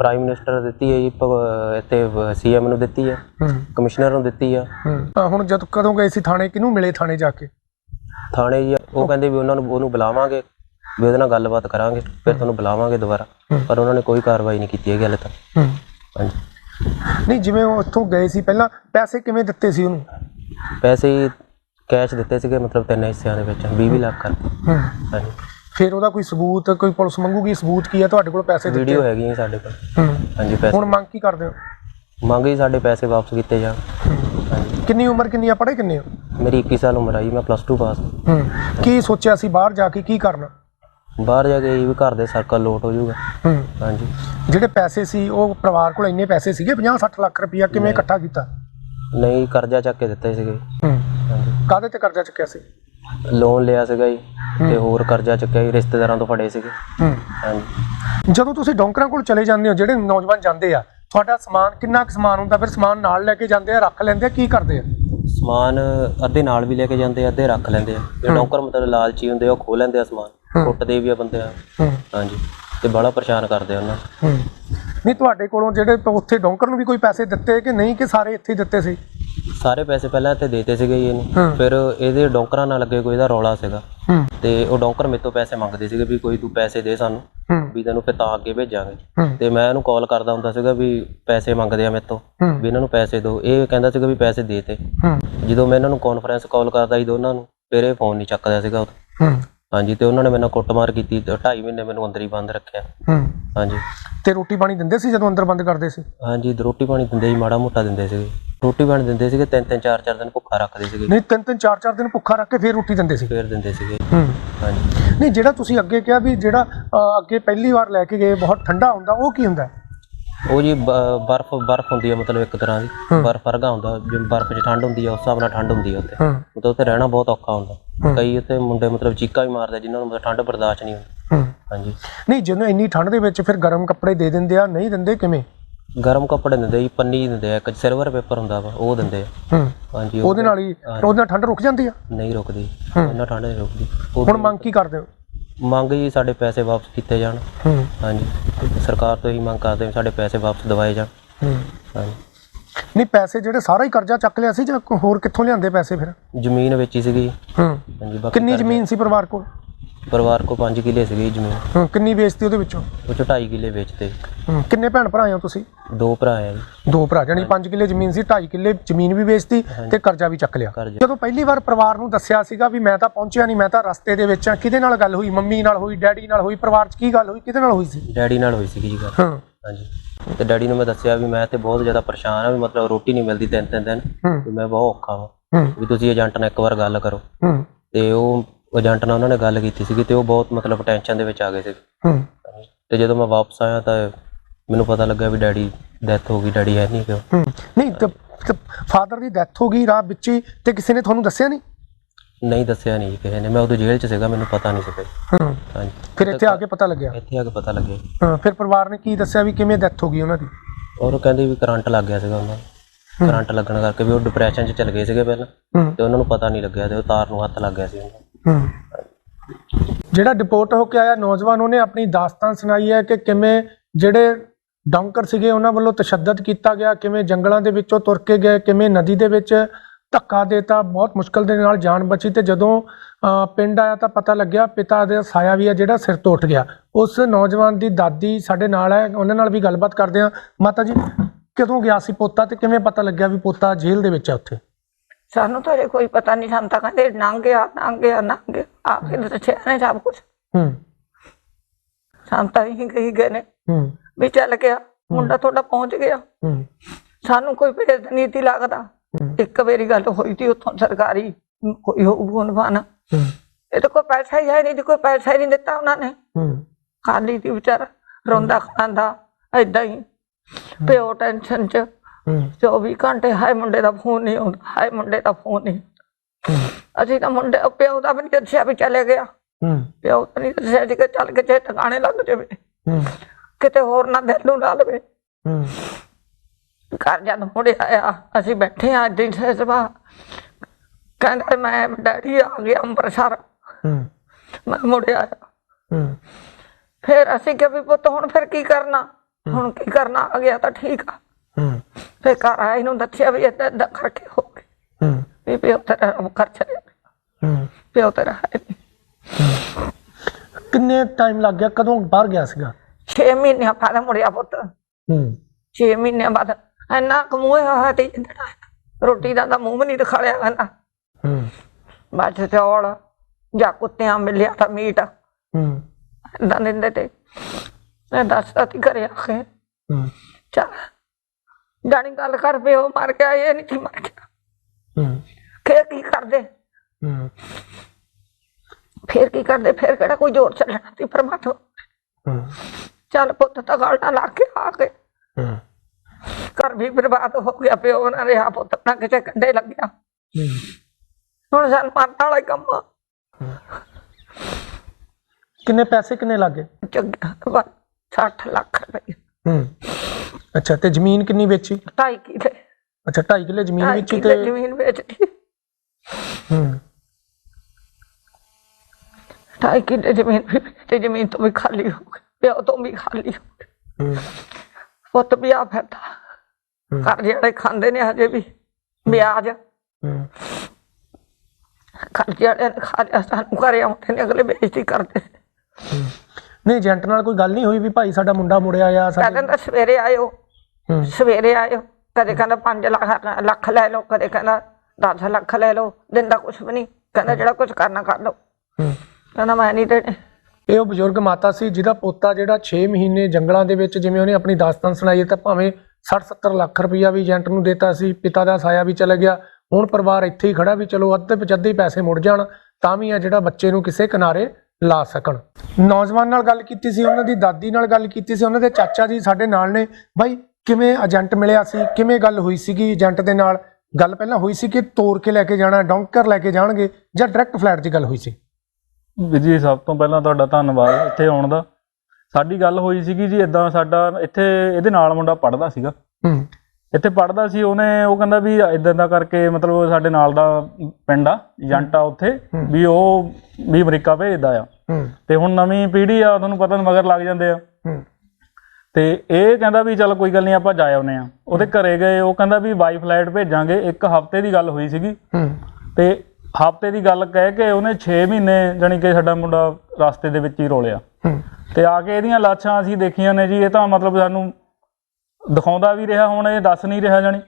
ਪ੍ਰਾਈਮ ਮਿਨਿਸਟਰ ਦਿੱਤੀ ਹੈ ਜੀ ਭਗ- ਇੱਥੇ ਸੀਐਮ ਨੂੰ ਦਿੱਤੀ ਹੈ ਹੂੰ। ਕਮਿਸ਼ਨਰ ਨੂੰ ਦਿੱਤੀ ਹੂੰ। ਤਾਂ ਹੁਣ ਜਦ ਕਦੋਂ ਗਏ ਸੀ ਥਾਣੇ ਕਿਹਨੂੰ ਮਿਲੇ ਥਾਣੇ ਜਾ ਕੇ? ਥਾਣੇ ਜੀ ਉਹ ਕਹਿੰਦੇ ਵੀ ਉਹਨਾਂ ਨੂੰ ਉਹਨੂੰ ਬੁਲਾਵਾਂਗੇ ਵੀ ਉਹਦੇ ਨਾਲ ਗੱਲਬਾਤ ਕਰਾਂਗੇ ਫਿਰ ਤੁਹਾਨੂੰ ਬੁਲਾਵਾਂਗੇ ਦੁਬਾਰਾ। ਪਰ ਉਹਨਾਂ ਨੇ ਕੋਈ ਕਾਰਵਾਈ ਨਹੀਂ ਕੀਤੀ ਹੈਗੀ ਹਲੇ ਤੱਕ। ਹੂੰ। ਹਾਂਜੀ। ਨਹੀਂ ਜਿਵੇਂ ਉਹ ਉੱਥੋਂ ਗਏ ਸੀ ਪਹਿਲਾਂ ਪੈਸੇ ਕਿਵੇਂ ਦਿੱਤੇ ਸੀ ਉਹਨੂੰ? ਪੈਸੇ ਕੈਸ਼ ਦਿੱਤੇ ਸੀਗੇ ਮਤਲਬ ਤਿੰਨ ਹਿੱਸਿਆਂ ਦੇ ਵਿੱਚ 20 ਲੱਖ ਕਰਕੇ ਹੂੰ। ਹਾਂਜੀ। ਫਿਰ ਉਹਦਾ ਕੋਈ ਸਬੂਤ ਕੋਈ ਪੁਲਿਸ ਮੰਗੂਗੀ ਸਬੂਤ ਕੀ ਹੈ ਤੁਹਾਡੇ ਕੋਲ ਪੈਸੇ ਦਿੱਤੇ ਵੀਡੀਓ ਹੈਗੀ ਹੈ ਸਾਡੇ ਕੋਲ। ਹੂੰ। ਹਾਂਜੀ ਪੈਸੇ। ਹੁਣ ਮੰਗ ਕੀ ਕਰਦੇ ਹੋ? ਮੰਗ ਜੀ ਸਾਡੇ ਪੈਸੇ ਵਾਪਸ ਕੀਤੇ ਜਾਣ। ਕਿੰਨੀ ਉਮਰ ਕਿੰਨੀ ਆ? ਪੜ੍ਹੇ ਕਿੰਨੇ ਹੋ? ਮੇਰੀ 21 ਸਾਲ ਉਮਰ ਆਈ ਮੈਂ ਪਲੱਸ 2 ਪਾਸ। ਹੂੰ। ਕੀ ਸੋਚਿਆ ਸੀ ਬਾਹਰ ਜਾ ਕੇ ਕੀ ਕਰਨਾ? ਬਾਹਰ ਜਾ ਕੇ ਇਹ ਵੀ ਘਰ ਦੇ ਸਰਕਲ ਲੋਟ ਹੋ ਜਾਊਗਾ। ਹੂੰ। ਹਾਂਜੀ। ਜਿਹੜੇ ਪੈਸੇ ਸੀ ਉਹ ਪਰਿਵਾਰ ਕੋਲ ਇੰਨੇ ਪੈਸੇ ਸੀਗੇ 50 60 ਲੱਖ ਰੁਪਇਆ ਕਿਵੇਂ ਇਕੱਠਾ ਕੀਤਾ? ਨਹੀਂ ਕਰਜ਼ਾ ਚੱਕ ਕੇ ਦਿੱਤੇ ਸੀਗੇ। ਹੂੰ। ਕਾਹਦੇ ਤੇ ਕਰਜ਼ਾ ਚੁੱਕਿਆ ਸੀ? ਲੋਨ ਲਿਆ ਸੀਗਾ ਜੀ ਤੇ ਹੋਰ ਕਰਜ਼ਾ ਚੁੱਕਿਆ ਜੀ ਰਿਸ਼ਤੇਦਾਰਾਂ ਤੋਂ ਫੜੇ ਸੀਗੇ। ਹੂੰ। ਹਾਂਜੀ। ਜਦੋਂ ਤੁਸੀਂ ਡੌਂਕਰਾਂ ਕੋਲ ਚਲੇ ਜਾਂਦੇ ਹੋ ਜਿਹੜੇ ਨੌਜਵਾਨ ਜਾਂਦੇ ਆ ਤੁਹਾਡਾ ਸਮਾਨ ਕਿੰਨਾ ਕੁ ਸਮਾਨ ਹੁੰਦਾ? ਫਿਰ ਸਮਾਨ ਨਾਲ ਲੈ ਕੇ ਜਾਂਦੇ ਆ ਰੱਖ ਲੈਂਦੇ ਆ ਕੀ ਕਰਦੇ ਆ? ਸਮਾਨ ਅੱਧੇ ਨਾਲ ਵੀ ਲੈ ਕੇ ਜਾਂਦੇ ਆ ਅੱਧੇ ਰੱਖ ਲੈਂਦੇ ਆ। ਜਿਹੜੇ ਨੌਕਰ ਮਤਲਬ ਲਾਲਚੀ ਹੁੰਦੇ ਆ ਉਹ ਖੋ ਲੈਂਦੇ ਆ ਸਮਾਨ। ਕੁੱਟਦੇ ਵੀ ਆ ਬੰਦੇ ਆ। ਹੂੰ। ਹਾਂਜੀ। ਤੇ ਬੜਾ ਪਰੇਸ਼ਾਨ ਕਰਦੇ ਆ ਉਹਨਾਂ ਹੂੰ। ਨਹੀਂ ਤੁਹਾਡੇ ਕੋਲੋਂ ਜਿਹੜੇ ਉੱਥੇ ਡੌਂਕਰ ਨੂੰ ਵੀ ਕੋਈ ਪੈਸੇ ਦਿੱਤੇ ਕਿ ਨਹੀਂ ਕਿ ਸਾਰੇ ਇੱਥੇ ਹੀ ਦਿੱਤੇ ਸੀ? ਸਾਰੇ ਪੈਸੇ ਪਹਿਲਾਂ ਤੇ ਦੇਤੇ ਸੀਗੇ ਜੀ ਇਹਨੂੰ। ਫਿਰ ਇਹਦੇ ਡੌਂਕਰਾਂ ਨਾਲ ਲੱਗੇ ਕੋਈ ਇਹਦਾ ਰੌਲਾ ਸੀਗਾ। ਤੇ ਉਹ ਡੌਂਕਰ ਮੇਰੇ ਤੋਂ ਪੈਸੇ ਮੰਗਦੇ ਸੀਗੇ ਵੀ ਕੋਈ ਤੂੰ ਪੈਸੇ ਦੇ ਸਾਨੂੰ ਵੀ ਤੈਨੂੰ ਫਿਰ ਤਾਂ ਅੱਗੇ ਭੇਜਾਂਗੇ। ਤੇ ਮੈਂ ਇਹਨੂੰ ਕਾਲ ਕਰਦਾ ਹੁੰਦਾ ਸੀਗਾ ਵੀ ਪੈਸੇ ਮੰਗਦੇ ਆ ਮੇਰੇ ਤੋਂ ਵੀ ਇਹਨਾਂ ਨੂੰ ਪੈਸੇ ਦਿਓ। ਇਹ ਕਹਿੰਦਾ ਸੀਗਾ ਵੀ ਪੈਸੇ ਦੇ ਤੇ। ਜਦੋਂ ਮੈਂ ਇਹਨਾਂ ਨੂੰ ਕਾਨਫਰੰਸ ਕਾਲ ਕਰਦਾ ਸੀ ਦੋਨਾਂ ਨੂੰ ਫਿਰ ਇਹ ਫੋਨ ਨਹੀਂ ਚੱਕਦਾ ਸੀਗਾ ਉਦੋਂ ਹੂੰ। ਹਾਂਜੀ ਤੇ ਉਹਨਾਂ ਨੇ ਮੇਰੇ ਨਾਲ ਕੁੱਟਮਾਰ ਕੀਤੀ ਤੇ 2.5 ਮਹੀਨੇ ਮੈਨੂੰ ਅੰਦਰ ਹੀ ਬੰਦ ਰੱਖਿਆ। ਹੂੰ। ਹਾਂਜੀ। ਤੇ ਰੋਟੀ ਪਾਣੀ ਦਿੰਦੇ ਸੀ ਜਦੋਂ ਅੰਦਰ ਬੰਦ ਕਰਦੇ ਸੀ? ਹਾਂਜੀ ਤੇ ਰੋਟੀ ਪਾਣੀ ਦਿੰਦੇ ਸੀ ਮਾੜਾ ਮੋਟਾ ਦਿੰਦੇ ਸੀਗੇ। ਰੋਟੀ ਪਾਣੀ ਦਿੰਦੇ ਸੀਗੇ ਤਿੰਨ ਤਿੰਨ ਚਾਰ ਚਾਰ ਦਿਨ ਭੁੱਖਾ ਰੱਖਦੇ ਸੀਗੇ। ਨਹੀਂ ਤਿੰਨ ਤਿੰਨ ਚਾਰ ਚਾਰ ਦਿਨ ਭੁੱਖਾ ਰੱਖ ਕੇ ਫੇਰ ਰੋਟੀ ਦਿੰਦੇ ਸੀ? ਫਿਰ ਦਿੰਦੇ ਸੀਗੇ। ਹੂੰ। ਹਾਂਜੀ। ਨਹੀਂ ਜਿਹੜਾ ਤੁਸੀਂ ਅੱਗੇ ਕਿਹਾ ਵੀ ਜਿਹੜਾ ਅ, ਅੱਗੇ ਪਹਿਲੀ ਵਾਰ ਲੈ ਕੇ ਗਏ ਬਹੁਤ ਠੰਡਾ ਹੁੰਦਾ ਉਹ ਕੀ ਹੁੰਦਾ? ਉਹ ਜੀ ਬ- ਬਰਫ਼ ਬਰਫ਼ ਹੁੰਦੀ ਹੈ ਮਤਲਬ ਇੱਕ ਤਰ੍ਹਾਂ ਦੀ। ਬਰਫ਼ ਵਰਗਾ ਹੁੰਦਾ ਜਿਵੇਂ ਬਰਫ਼ 'ਚ ਠੰਡ ਹੁੰਦੀ ਹੈ ਉਸ ਹਿਸਾਬ ਨਾਲ ਠੰਡ ਹੁੰਦੀ ਹੈ ਉੱਥੇ। ਹੂੰ। ਮਤਲਬ ਉੱਥੇ ਰਹਿਣਾ ਬਹੁਤ ਔਖਾ ਹੁੰਦਾ। ਕਈ ਉੱਥੇ ਮੁੰਡੇ ਮਤਲਬ ਚੀਕਾਂ ਵੀ ਮਾਰਦੇ ਜਿਨ੍ਹਾਂ ਨੂੰ ਮਤਲਬ ਠੰਡ ਬਰਦਾਸ਼ਤ ਨਹੀਂ ਹੁੰਦੀ। ਹਾਂਜੀ। ਨਹੀਂ ਜਦੋਂ ਇੰਨੀ ਠੰਡ ਦੇ ਵਿੱਚ ਫਿਰ ਗਰਮ ਕੱਪੜੇ ਦੇ ਦਿੰਦੇ ਆ ਨਹੀਂ ਦਿੰਦੇ ਕਿਵੇਂ? ਗਰਮ ਕੱਪੜੇ ਦਿੰਦੇ ਜੀ ਪੰਨੀ ਦਿੰਦੇ ਆ ਇੱਕ ਸਿਲਵਰ ਪੇਪਰ ਹੁੰਦਾ ਵਾ ਉਹ ਦਿੰਦੇ ਆ। ਹਾਂਜੀ ਉਹ ਉਹਦੇ ਨਾਲ ਹੀ ਉਹਦੇ ਨਾਲ ਠੰਡ ਰੁਕ ਜਾਂਦੀ ਆ? ਨਹੀਂ ਰੁਕਦੀ ਉਹਨਾਂ ਠੰਡ ਨਹੀਂ ਰੁਕਦੀ। ਹੁਣ ਮੰਗ ਕੀ ਕਰਦੇ ਹੋ? ਮੰਗ ਜੀ ਸਾਡੇ ਪੈਸੇ ਵਾਪਸ ਕੀਤੇ ਜਾਣ। ਹਾਂਜੀ। ਸਰਕਾਰ ਤੋਂ ਹੀ ਮੰਗ ਕਰਦੇ ਹਾਂ ਸਾਡੇ ਪੈਸੇ ਵਾਪਸ ਦਿਵਾਏ ਜਾਣ। ਹਾਂਜੀ। ਨਹੀਂ ਪੈਸੇ ਜਿਹੜੇ ਸਾਰਾ ਹੀ ਕਰਜ਼ਾ ਚੱਕ ਲਿਆ ਸੀ ਜਾਂ ਹੋਰ ਕਿੱਥੋਂ ਲਿਆਂਦੇ ਪੈਸੇ ਫਿਰ? ਜ਼ਮੀਨ ਵੇਚੀ ਸੀਗੀ। ਹੂੰ। ਹਾਂਜੀ ਬਾਕੀ ਕਿੰਨੀ ਜ਼ਮੀਨ ਸੀ ਪਰਿਵਾਰ ਕੋਲ? ਪਰਿਵਾਰ ਕੋ 5 ਕਿੱਲੇ ਸੀਗੀ ਜ਼ਮੀਨ। ਹੂੰ ਕਿੰਨੀ ਵੇਚਤੀ ਉਹਦੇ ਵਿੱਚੋਂ? ਉਹ ਚੋਂ 2.5 ਕਿੱਲੇ ਵੇਚਤੇ। ਹੂੰ ਕਿੰਨੇ ਭੈਣ ਭਰਾ ਹੋ ਤੁਸੀਂ? ਦੋ ਭਰਾ ਆ ਜੀ। ਦੋ ਭਰਾ ਜਾਨੀ 5 ਕਿੱਲੇ ਜ਼ਮੀਨ ਸੀ 2.5 ਕਿੱਲੇ ਜ਼ਮੀਨ ਵੀ ਵੇਚਤੀ ਤੇ ਕਰਜ਼ਾ ਵੀ ਚੱਕ ਲਿਆ। ਕਰਜ਼ਾ। ਜਦੋਂ ਪਹਿਲੀ ਵਾਰ ਪਰਿਵਾਰ ਨੂੰ ਦੱਸਿਆ ਸੀਗਾ ਵੀ ਮੈਂ ਤਾਂ ਪਹੁੰਚਿਆ ਨਹੀਂ ਮੈਂ ਤਾਂ ਰਸਤੇ ਦੇ ਵਿੱਚ ਆ ਕਿਹਦੇ ਨਾਲ ਗੱਲ ਹੋਈ? ਮੰਮੀ ਨਾਲ ਹੋਈ ਡੈਡੀ ਨਾਲ ਹੋਈ ਪਰਿਵਾਰ 'ਚ ਕੀ ਗੱਲ ਹੋਈ? ਕਿਹਦੇ ਨਾਲ ਹੋਈ ਸੀ? ਡੈਡੀ ਨਾਲ ਹੋਈ ਸੀਗੀ ਜੀ ਗੱਲ। ਹਾਂ। ਹਾਂਜੀ। ਤੇ ਡੈਡੀ ਨੂੰ ਮੈਂ ਦੱਸਿਆ ਵੀ ਮੈਂ ਤੇ ਬਹੁਤ ਜ਼ਿਆਦਾ ਪਰੇਸ਼ਾਨ ਆ ਵੀ ਮਤਲਬ ਰੋਟੀ ਨਹੀਂ ਮਿਲਦੀ ਤਿੰਨ ਤਿੰਨ ਦਿਨ ਵੀ ਮੈਂ ਬਹੁਤ ਔਖਾ ਹਾਂ। ਵੀ ਤੁਸੀਂ ਏਜੰਟ ਨਾਲ ਇੱਕ ਵਾਰ ਗੱਲ ਕਰੋ। ਤੇ ਉਹ ਏਜੰਟ ਨਾਲ ਉਹਨਾਂ ਨੇ ਗੱਲ ਕੀਤੀ ਸੀਗੀ ਤੇ ਉਹ ਬਹੁਤ ਮਤਲਬ ਟੈਨਸ਼ਨ ਦੇ ਵਿੱਚ ਆ ਗਏ ਸੀ। ਤੇ ਜਦੋਂ ਮੈਂ ਵਾਪਸ ਆਇਆ ਤਾਂ ਮੈਨੂੰ ਪਤਾ ਲੱਗਾ ਵੀ ਡੈਡੀ ਡੈਥ ਹੋ ਗਈ ਡੈਡੀ ਹੈ ਨਹੀਂ ਕਿਉਂ ਨਹੀਂ ਫਾਦਰ ਦੀ ਡੈਥ ਹੋ ਗਈ ਰਾਹ ਵਿੱਚ ਤੇ ਕਿਸੇ ਨੇ ਤੁਹਾਨੂੰ ਦੱਸਿਆ ਨਹੀਂ ਨਹੀਂ ਦੱਸਿਆ ਨਹੀਂ ਕਿਸੇ ਨੇ ਮੈਂ ਉਦੋਂ ਜੇਲ੍ਹ 'ਚ ਸੀਗਾ ਮੈਨੂੰ ਪਤਾ ਨਹੀਂ ਸੀ ਫਿਰ ਹੂੰ। ਹਾਂਜੀ। ਫਿਰ ਇੱਥੇ ਆ ਕੇ ਪਤਾ ਲੱਗਿਆ? ਇੱਥੇ ਆ ਕੇ ਪਤਾ ਲੱਗਿਆ ਹਾਂ ਫਿਰ ਪਰਿਵਾਰ ਨੇ ਕੀ ਦੱਸਿਆ ਵੀ ਕਿਵੇਂ ਡੈਥ ਹੋ ਗਈ ਉਹਨਾਂ ਦੀ? ਔਰ ਉਹ ਕਹਿੰਦੇ ਵੀ ਕਰੰਟ ਲੱਗ ਗਿਆ ਸੀਗਾ ਉਹਨਾਂ ਨੂੰ। ਕਰੰਟ ਲੱਗਣ ਕਰਕੇ ਵੀ ਉਹ ਡਿਪਰੈਸ਼ਨ 'ਚ ਚਲੇ ਗਏ ਸੀਗੇ ਪਹਿਲਾਂ। ਹੂੰ। ਤੇ ਉਹਨਾਂ ਨੂੰ ਪਤਾ ਨਹੀਂ ਲੱਗਿਆ ਤੇ ਉਹ ਤਾਰ ਨੂੰ ਹੱਥ ਲੱਗ ਗਿਆ ਸੀ ਉਹਨਾਂ ਨੂੰ। ਹੂੰ। ਜਿਹੜਾ ਡਿਪੋਰਟ ਹੋ ਕੇ ਆਇਆ ਨੌਜਵਾਨ ਉਹਨੇ ਆਪਣੀ ਦਾਸਤਾਨ ਸੁਣਾਈ ਹੈ ਕਿ ਕਿਵੇਂ ਜਿਹੜੇ ਡੌਂਕਰ ਸੀਗੇ ਉਹਨਾਂ ਵੱਲੋਂ ਤਸ਼ੱਦਦ ਕੀਤਾ ਗਿਆ ਕਿਵੇਂ ਜੰਗਲਾਂ ਦੇ ਵਿੱਚੋਂ ਤੁਰ ਕੇ ਗਏ ਕਿਵੇਂ ਨਦੀ ਦੇ ਵਿੱਚ ਧੱਕਾ ਦੇਤਾ ਬਹੁਤ ਮੁਸ਼ਕਲ ਦੇ ਨਾਲ ਜਾਨ ਬਚੀ ਤੇ ਜਦੋਂ ਪਿੰਡ ਆਇਆ ਤਾਂ ਪਤਾ ਲੱਗਿਆ ਪਿਤਾ ਦਾ ਸਾਇਆ ਵੀ ਹੈ ਜਿਹੜਾ ਸਿਰ ਤੋਂ ਉੱਠ ਗਿਆ। ਉਸ ਨੌਜਵਾਨ ਦੀ ਦਾਦੀ ਸਾਡੇ ਨਾਲ ਹੈ ਉਹਨਾਂ ਨਾਲ ਵੀ ਗੱਲਬਾਤ ਕਰਦੇ ਹਾਂ। ਮਾਤਾ ਜੀ ਕਦੋਂ ਗਿਆ ਸੀ ਪੋਤਾ ਤੇ ਕਿਵੇਂ ਪਤਾ ਲੱਗਿਆ ਵੀ ਪੋਤਾ ਜੇਲ੍ਹ ਦੇ ਵਿੱਚ ਹੈ ਉੱਥੇ? ਸਾਨੂੰ ਤਾਂ ਕੋਈ ਪਤਾ ਨਹੀਂ ਸਾਨੂੰ ਤਾਂ ਕਹਿੰਦੇ ਲੰਘ ਗਿਆ ਲੰਘ ਗਿਆ ਲੰਘ ਗਿਆ ਆਪ ਦੱਸਿਆ ਨੇ ਸਭ ਕੁਝ ਹੂੰ। ਸਾਨੂੰ ਤਾਂ ਹੀ ਕਹੀ ਗਏ ਨੇ ਹੂੰ। ਵੀ ਚੱਲ ਗਿਆ ਮੁੰਡਾ ਤੁਹਾਡਾ ਪਹੁੰਚ ਗਿਆ। ਹੂੰ। ਸਾਨੂੰ ਕੋਈ ਭੇਦ ਨਹੀਂ ਤੀ ਲੱਗਦਾ। ਇੱਕ ਵਾਰੀ ਗੱਲ ਹੋਈ ਤੀ ਉੱਥੋਂ ਸਰਕਾਰੀ ਕੋਈ ਹੋਊਗਾ ਹੂੰ। ਇਹ ਤਾਂ ਕੋਈ ਪੈਸਾ ਹੀ ਹੈ ਨਹੀਂ ਜੀ ਕੋਈ ਪੈਸਾ ਹੀ ਨਹੀਂ ਦਿੱਤਾ ਉਹਨਾਂ ਨੇ। ਹੂੰ। ਖਾਲੀ ਤੀ ਵਿਚਾਰਾ ਰੋਂਦਾ ਖਾਂਦਾ ਐਦਾਂ ਹੀ। ਪਿਓ ਟੈਨਸ਼ਨ ਚ। ਹੂੰ। 24 ਘੰਟੇ ਹਾਏ ਮੁੰਡੇ ਦਾ ਫੋਨ ਨਹੀਂ ਆਉਂਦਾ ਹਾਏ ਮੁੰਡੇ ਦਾ ਫੋਨ ਨਹੀਂ ਅਸੀਂ ਤਾਂ ਮੁੰਡੇ ਪਿਓ ਦਾ ਵੀ ਨਹੀਂ ਦੱਸਿਆ ਵੀ ਚਲੇ ਗਿਆ। ਹੂੰ। ਪਿਓ ਤਾਂ ਨਹੀਂ ਦੱਸਿਆ ਸੀ ਕਿ ਚੱਲ ਕੇ ਜੇ ਟਿਕਾਣੇ ਲੱਗ ਜਾਵੇ। ਕਿਤੇ ਹੋਰ ਨਾ ਦਿਲ ਨੂੰ ਲਾ ਲਵੇ। ਹੂੰ। ਘਰ ਜਦ ਮੁੜੇ ਆਇਆ ਅਸੀਂ ਬੈਠੇ ਆ ਦਿਨ ਸਭਾ ਕਹਿੰਦਾ ਮੈਂ ਡੈਡੀ ਆ ਗਿਆ ਅੰਮ੍ਰਿਤਸਰ। ਹੂੰ। ਮੈਂ ਮੁੜੇ ਆਇਆ। ਹੂੰ। ਫਿਰ ਅਸੀਂ ਕਿਹਾ ਵੀ ਪੁੱਤ ਹੁਣ ਫਿਰ ਕੀ ਕਰਨਾ? ਹੁਣ ਕੀ ਕਰਨਾ? ਆ ਗਿਆ ਤਾਂ ਠੀਕ ਆ। ਹੂੰ। ਫਿਰ ਘਰ ਆਇਆ ਇਹਨੂੰ ਦੱਸਿਆ ਵੀ ਏਦਾਂ ਏਦਾਂ ਕਰਕੇ ਹੋ ਗਏ। ਹੂੰ। ਵੀ ਪਿਓ ਤੇਰਾ ਘਰ ਚਲੇ। ਹੂੰ। ਪਿਓ ਤੇਰਾ ਕਿੰਨੇ ਟਾਈਮ ਲੱਗ ਗਿਆ? ਕਦੋਂ ਬਾਹਰ ਗਿਆ ਸੀਗਾ? 6 ਮਹੀਨਿਆਂ ਬਾਅਦ ਮੁੜਿਆ ਪੁੱਤ। ਹੂੰ। 6 ਮਹੀਨਿਆਂ ਬਾਅਦ ਇੰਨਾ ਕਮੂਏ ਹੋਇਆ ਤੇ। ਰੋਟੀ ਦਾ ਤਾਂ ਮੂੰਹ ਵੀ ਨਹੀਂ ਦਿਖਾਲਿਆ ਕਹਿੰਦਾ ਹੂੰ। ਬਸ ਚੌਲ ਜਾਂ ਕੁੱਤਿਆਂ ਮਿਲਿਆ ਤਾਂ ਮੀਟ। ਹੂੰ। ਏਦਾਂ ਦਿੰਦੇ ਤੇ। ਮੈਂ ਦੱਸਦਾ ਤੀ ਘਰੇ ਆ ਕੇ। ਹੂੰ। ਚੱਲ। ਜਾਣੀ ਗੱਲ ਕਰ ਪਿਓ ਮਰ ਗਿਆ ਇਹ ਨਹੀਂ ਮਰ ਗਿਆ। ਹੂੰ। ਫੇਰ ਕੀ ਕਰਦੇ? ਹੂੰ। ਫੇਰ ਕੀ ਕਰਦੇ? ਫੇਰ ਕਿਹੜਾ ਕੋਈ ਜ਼ੋਰ ਚੱਲਣਾ ਸੀ ਪਰਮਾਤਮਾ। ਹੂੰ। ਚੱਲ ਪੁੱਤ ਤਾਂ ਗੱਲ ਨਾ ਲਾ ਕੇ ਆ ਗਏ। ਹੂੰ। ਘਰ ਵੀ ਬਰਬਾਦ ਹੋ ਗਿਆ ਪਿਓ ਨਾ ਰਿਹਾ ਪੁੱਤ ਨਾ ਕਿਤੇ ਕੰਡੇ ਲੱਗਿਆ। ਹੁਣ ਸਾਨੂੰ ਮਰਨ ਵਾਲਾ ਕੰਮ। ਕਿੰਨੇ ਪੈਸੇ ਕਿੰਨੇ ਲੱਗੇ? ਚੰਗਾ ਵਾ 60 ਲੱਖ ਰੁਪਏ। ਹੂੰ। ਅੱਛਾ ਤੇ ਜ਼ਮੀਨ ਕਿੰਨੀ ਵੇਚੀ? ਢਾਈ ਕਿਲੇ। ਅੱਛਾ 2.5 ਕਿੱਲੇ ਜ਼ਮੀਨ ਵੇਚੀ ਤੇ ਜ਼ਮੀਨ ਵੇਚਦੀ ਹੂੰ। ਢਾਈ ਕਿਲੇ ਜ਼ਮੀਨ ਤੇ ਜ਼ਮੀਨ ਤੋਂ ਵੀ ਖਾਲੀ ਹੋ ਗਈ ਪਿਓ ਤੋਂ ਵੀ ਖਾਲੀ ਹੋ ਗਈ। ਹੂੰ। ਪੁੱਤ ਵੀ ਆ ਫਿਰਦਾ। ਘਰ ਜਿਹੜੇ ਖਾਂਦੇ ਨੇ ਹਜੇ ਵੀ ਵਿਆਜ। ਘਰ ਜਿਹੜੇ ਨੇ ਖਾ ਲਿਆ ਸਾਨੂੰ ਘਰੇ ਆਉਂਦੇ ਨੇ ਅਗਲੇ ਬੇਇੱਜ਼ਤੀ ਕਰਦੇ। ਨਹੀਂ ਏਜੰਟ ਨਾਲ ਕੋਈ ਗੱਲ ਨਹੀਂ ਹੋਈ ਵੀ ਭਾਈ ਸਾਡਾ ਮੁੰਡਾ ਮੁੜਿਆ ਆ ਸਾਡੇ ਦਿੰਦਾ ਸਵੇਰੇ ਆਇਓ। ਸਵੇਰੇ ਆਇਓ। ਕਦੇ ਕਹਿੰਦਾ 5 ਲੱਖ ਲੱਖ ਲੈ ਲਓ। ਕਦੇ ਕਹਿੰਦਾ 10 ਲੱਖ ਲੈ ਲਓ। ਦਿੰਦਾ ਕੁਛ ਵੀ ਨਹੀਂ। ਕਹਿੰਦਾ ਜਿਹੜਾ ਕੁਝ ਕਰਨਾ ਕਰ ਲਓ। ਕਹਿੰਦਾ ਮੈਂ ਨਹੀਂ ਦੇਣੇ। ਇਹ ਉਹ ਬਜ਼ੁਰਗ ਮਾਤਾ ਸੀ ਜਿਹਦਾ ਪੋਤਾ ਜਿਹੜਾ 6 ਮਹੀਨੇ ਜੰਗਲਾਂ ਦੇ ਵਿੱਚ ਜਿਵੇਂ ਉਹਨੇ ਆਪਣੀ ਦਾਸਤਾਨ ਸੁਣਾਈ ਹੈ ਤਾਂ ਭਾਵੇਂ 60-70 ਲੱਖ ਰੁਪਇਆ ਵੀ ਏਜੰਟ ਨੂੰ ਦਿੱਤਾ ਸੀ, ਪਿਤਾ ਦਾ ਸਾਇਆ ਵੀ ਚਲਾ ਗਿਆ। ਹੁਣ ਪਰਿਵਾਰ ਇੱਥੇ ਹੀ ਖੜਾ ਵੀ ਚਲੋ, ਅੱਧੇ ਪਚੱਧੇ ਹੀ ਪੈਸੇ ਮੁੜ ਜਾਣ, ਤਾਂ ਵੀ ਆ ਜਿਹੜਾ ਬੱਚੇ ਨੂੰ ਕਿਸੇ ਕਿਨਾਰੇ ਲਾ ਸਕਣ। ਨੌਜਵਾਨ ਨਾਲ ਗੱਲ ਕੀਤੀ ਸੀ, ਉਹਨਾਂ ਦੀ ਦਾਦੀ ਨਾਲ ਗੱਲ ਕੀਤੀ ਸੀ, ਉਹਨਾਂ ਦੇ ਚਾਚਾ ਜੀ ਸਾਡੇ ਨਾਲ ਨੇ। ਬਾਈ, ਕਿਵੇਂ ਏਜੰਟ ਮਿਲਿਆ ਸੀ? ਕਿਵੇਂ ਗੱਲ ਹੋਈ ਸੀਗੀ ਏਜੰਟ ਦੇ ਨਾਲ? ਗੱਲ ਪਹਿਲਾਂ ਹੋਈ ਸੀ ਕਿ ਤੋਰ ਕੇ ਲੈ ਕੇ ਜਾਣਾ, ਡੌਂਕਰ ਲੈ ਕੇ ਜਾਣਗੇ ਜਾਂ ਡਾਇਰੈਕਟ ਫਲੈਟ ਦੀ ਗੱਲ ਹੋਈ ਸੀ? ਵੀਰ ਜੀ, ਸਭ ਤੋਂ ਪਹਿਲਾਂ ਤੁਹਾਡਾ ਧੰਨਵਾਦ ਇੱਥੇ ਆਉਣ ਦਾ। ਸਾਡੀ ਗੱਲ ਹੋਈ ਸੀਗੀ ਜੀ ਇਦਾਂ ਸਾਡਾ ਇੱਥੇ ਇਹਦੇ ਨਾਲ ਮੁੰਡਾ ਪੜਦਾ ਸੀਗਾ। ਹੂੰ। ਇੱਥੇ ਪੜਦਾ ਸੀ ਉਹਨੇ ਉਹ ਕਹਿੰਦਾ ਵੀ ਇਦਾਂ ਦਾ ਕਰਕੇ ਮਤਲਬ ਸਾਡੇ ਨਾਲ ਦਾ ਪਿੰਡ ਆ ਏਜੰਟ ਆ ਉੱਥੇ। ਵੀ ਉਹ ਵੀ ਅਮਰੀਕਾ ਭੇਜਦਾ ਆ। ਤੇ ਹੁਣ ਨਵੀਂ ਪੀੜ੍ਹੀ ਆ ਤੁਹਾਨੂੰ ਪਤਾ ਮਗਰ ਲੱਗ ਜਾਂਦੇ ਆ। ਤੇ ਇਹ ਕਹਿੰਦਾ ਵੀ ਚਲ ਕੋਈ ਗੱਲ ਨਹੀਂ ਆਪਾਂ ਜਾ ਆਉਨੇ ਆ। ਉਹਦੇ ਘਰੇ ਗਏ ਉਹ ਕਹਿੰਦਾ ਵੀ ਬਾਈ ਫਲਾਈਟ ਭੇਜਾਂਗੇ ਇੱਕ ਹਫ਼ਤੇ ਦੀ ਗੱਲ ਹੋਈ ਸੀਗੀ। ਹੂੰ। ਤੇ ਹਫ਼ਤੇ ਦੀ ਗੱਲ ਕਹਿ ਕੇ ਉਹਨੇ 6 ਮਹੀਨੇ ਜਾਣੀ ਕਿ ਸਾਡਾ ਮੁੰਡਾ ਰਸਤੇ ਦੇ ਵਿੱਚ ਹੀ ਰੋਲਿਆ। ਤੇ ਆ ਕੇ ਇਹਦੀਆਂ ਲਾਸ਼ਾਂ ਅਸੀਂ ਦੇਖੀਆਂ ਨੇ ਜੀ ਇਹ ਤਾਂ ਮਤਲਬ ਸਾਨੂੰ ਦਿਖਾਉਂਦਾ ਵੀ ਰਿਹਾ ਹੁਣ ਇਹ ਦੱਸ ਨਹੀਂ ਰਿਹਾ ਜਾਣੀ।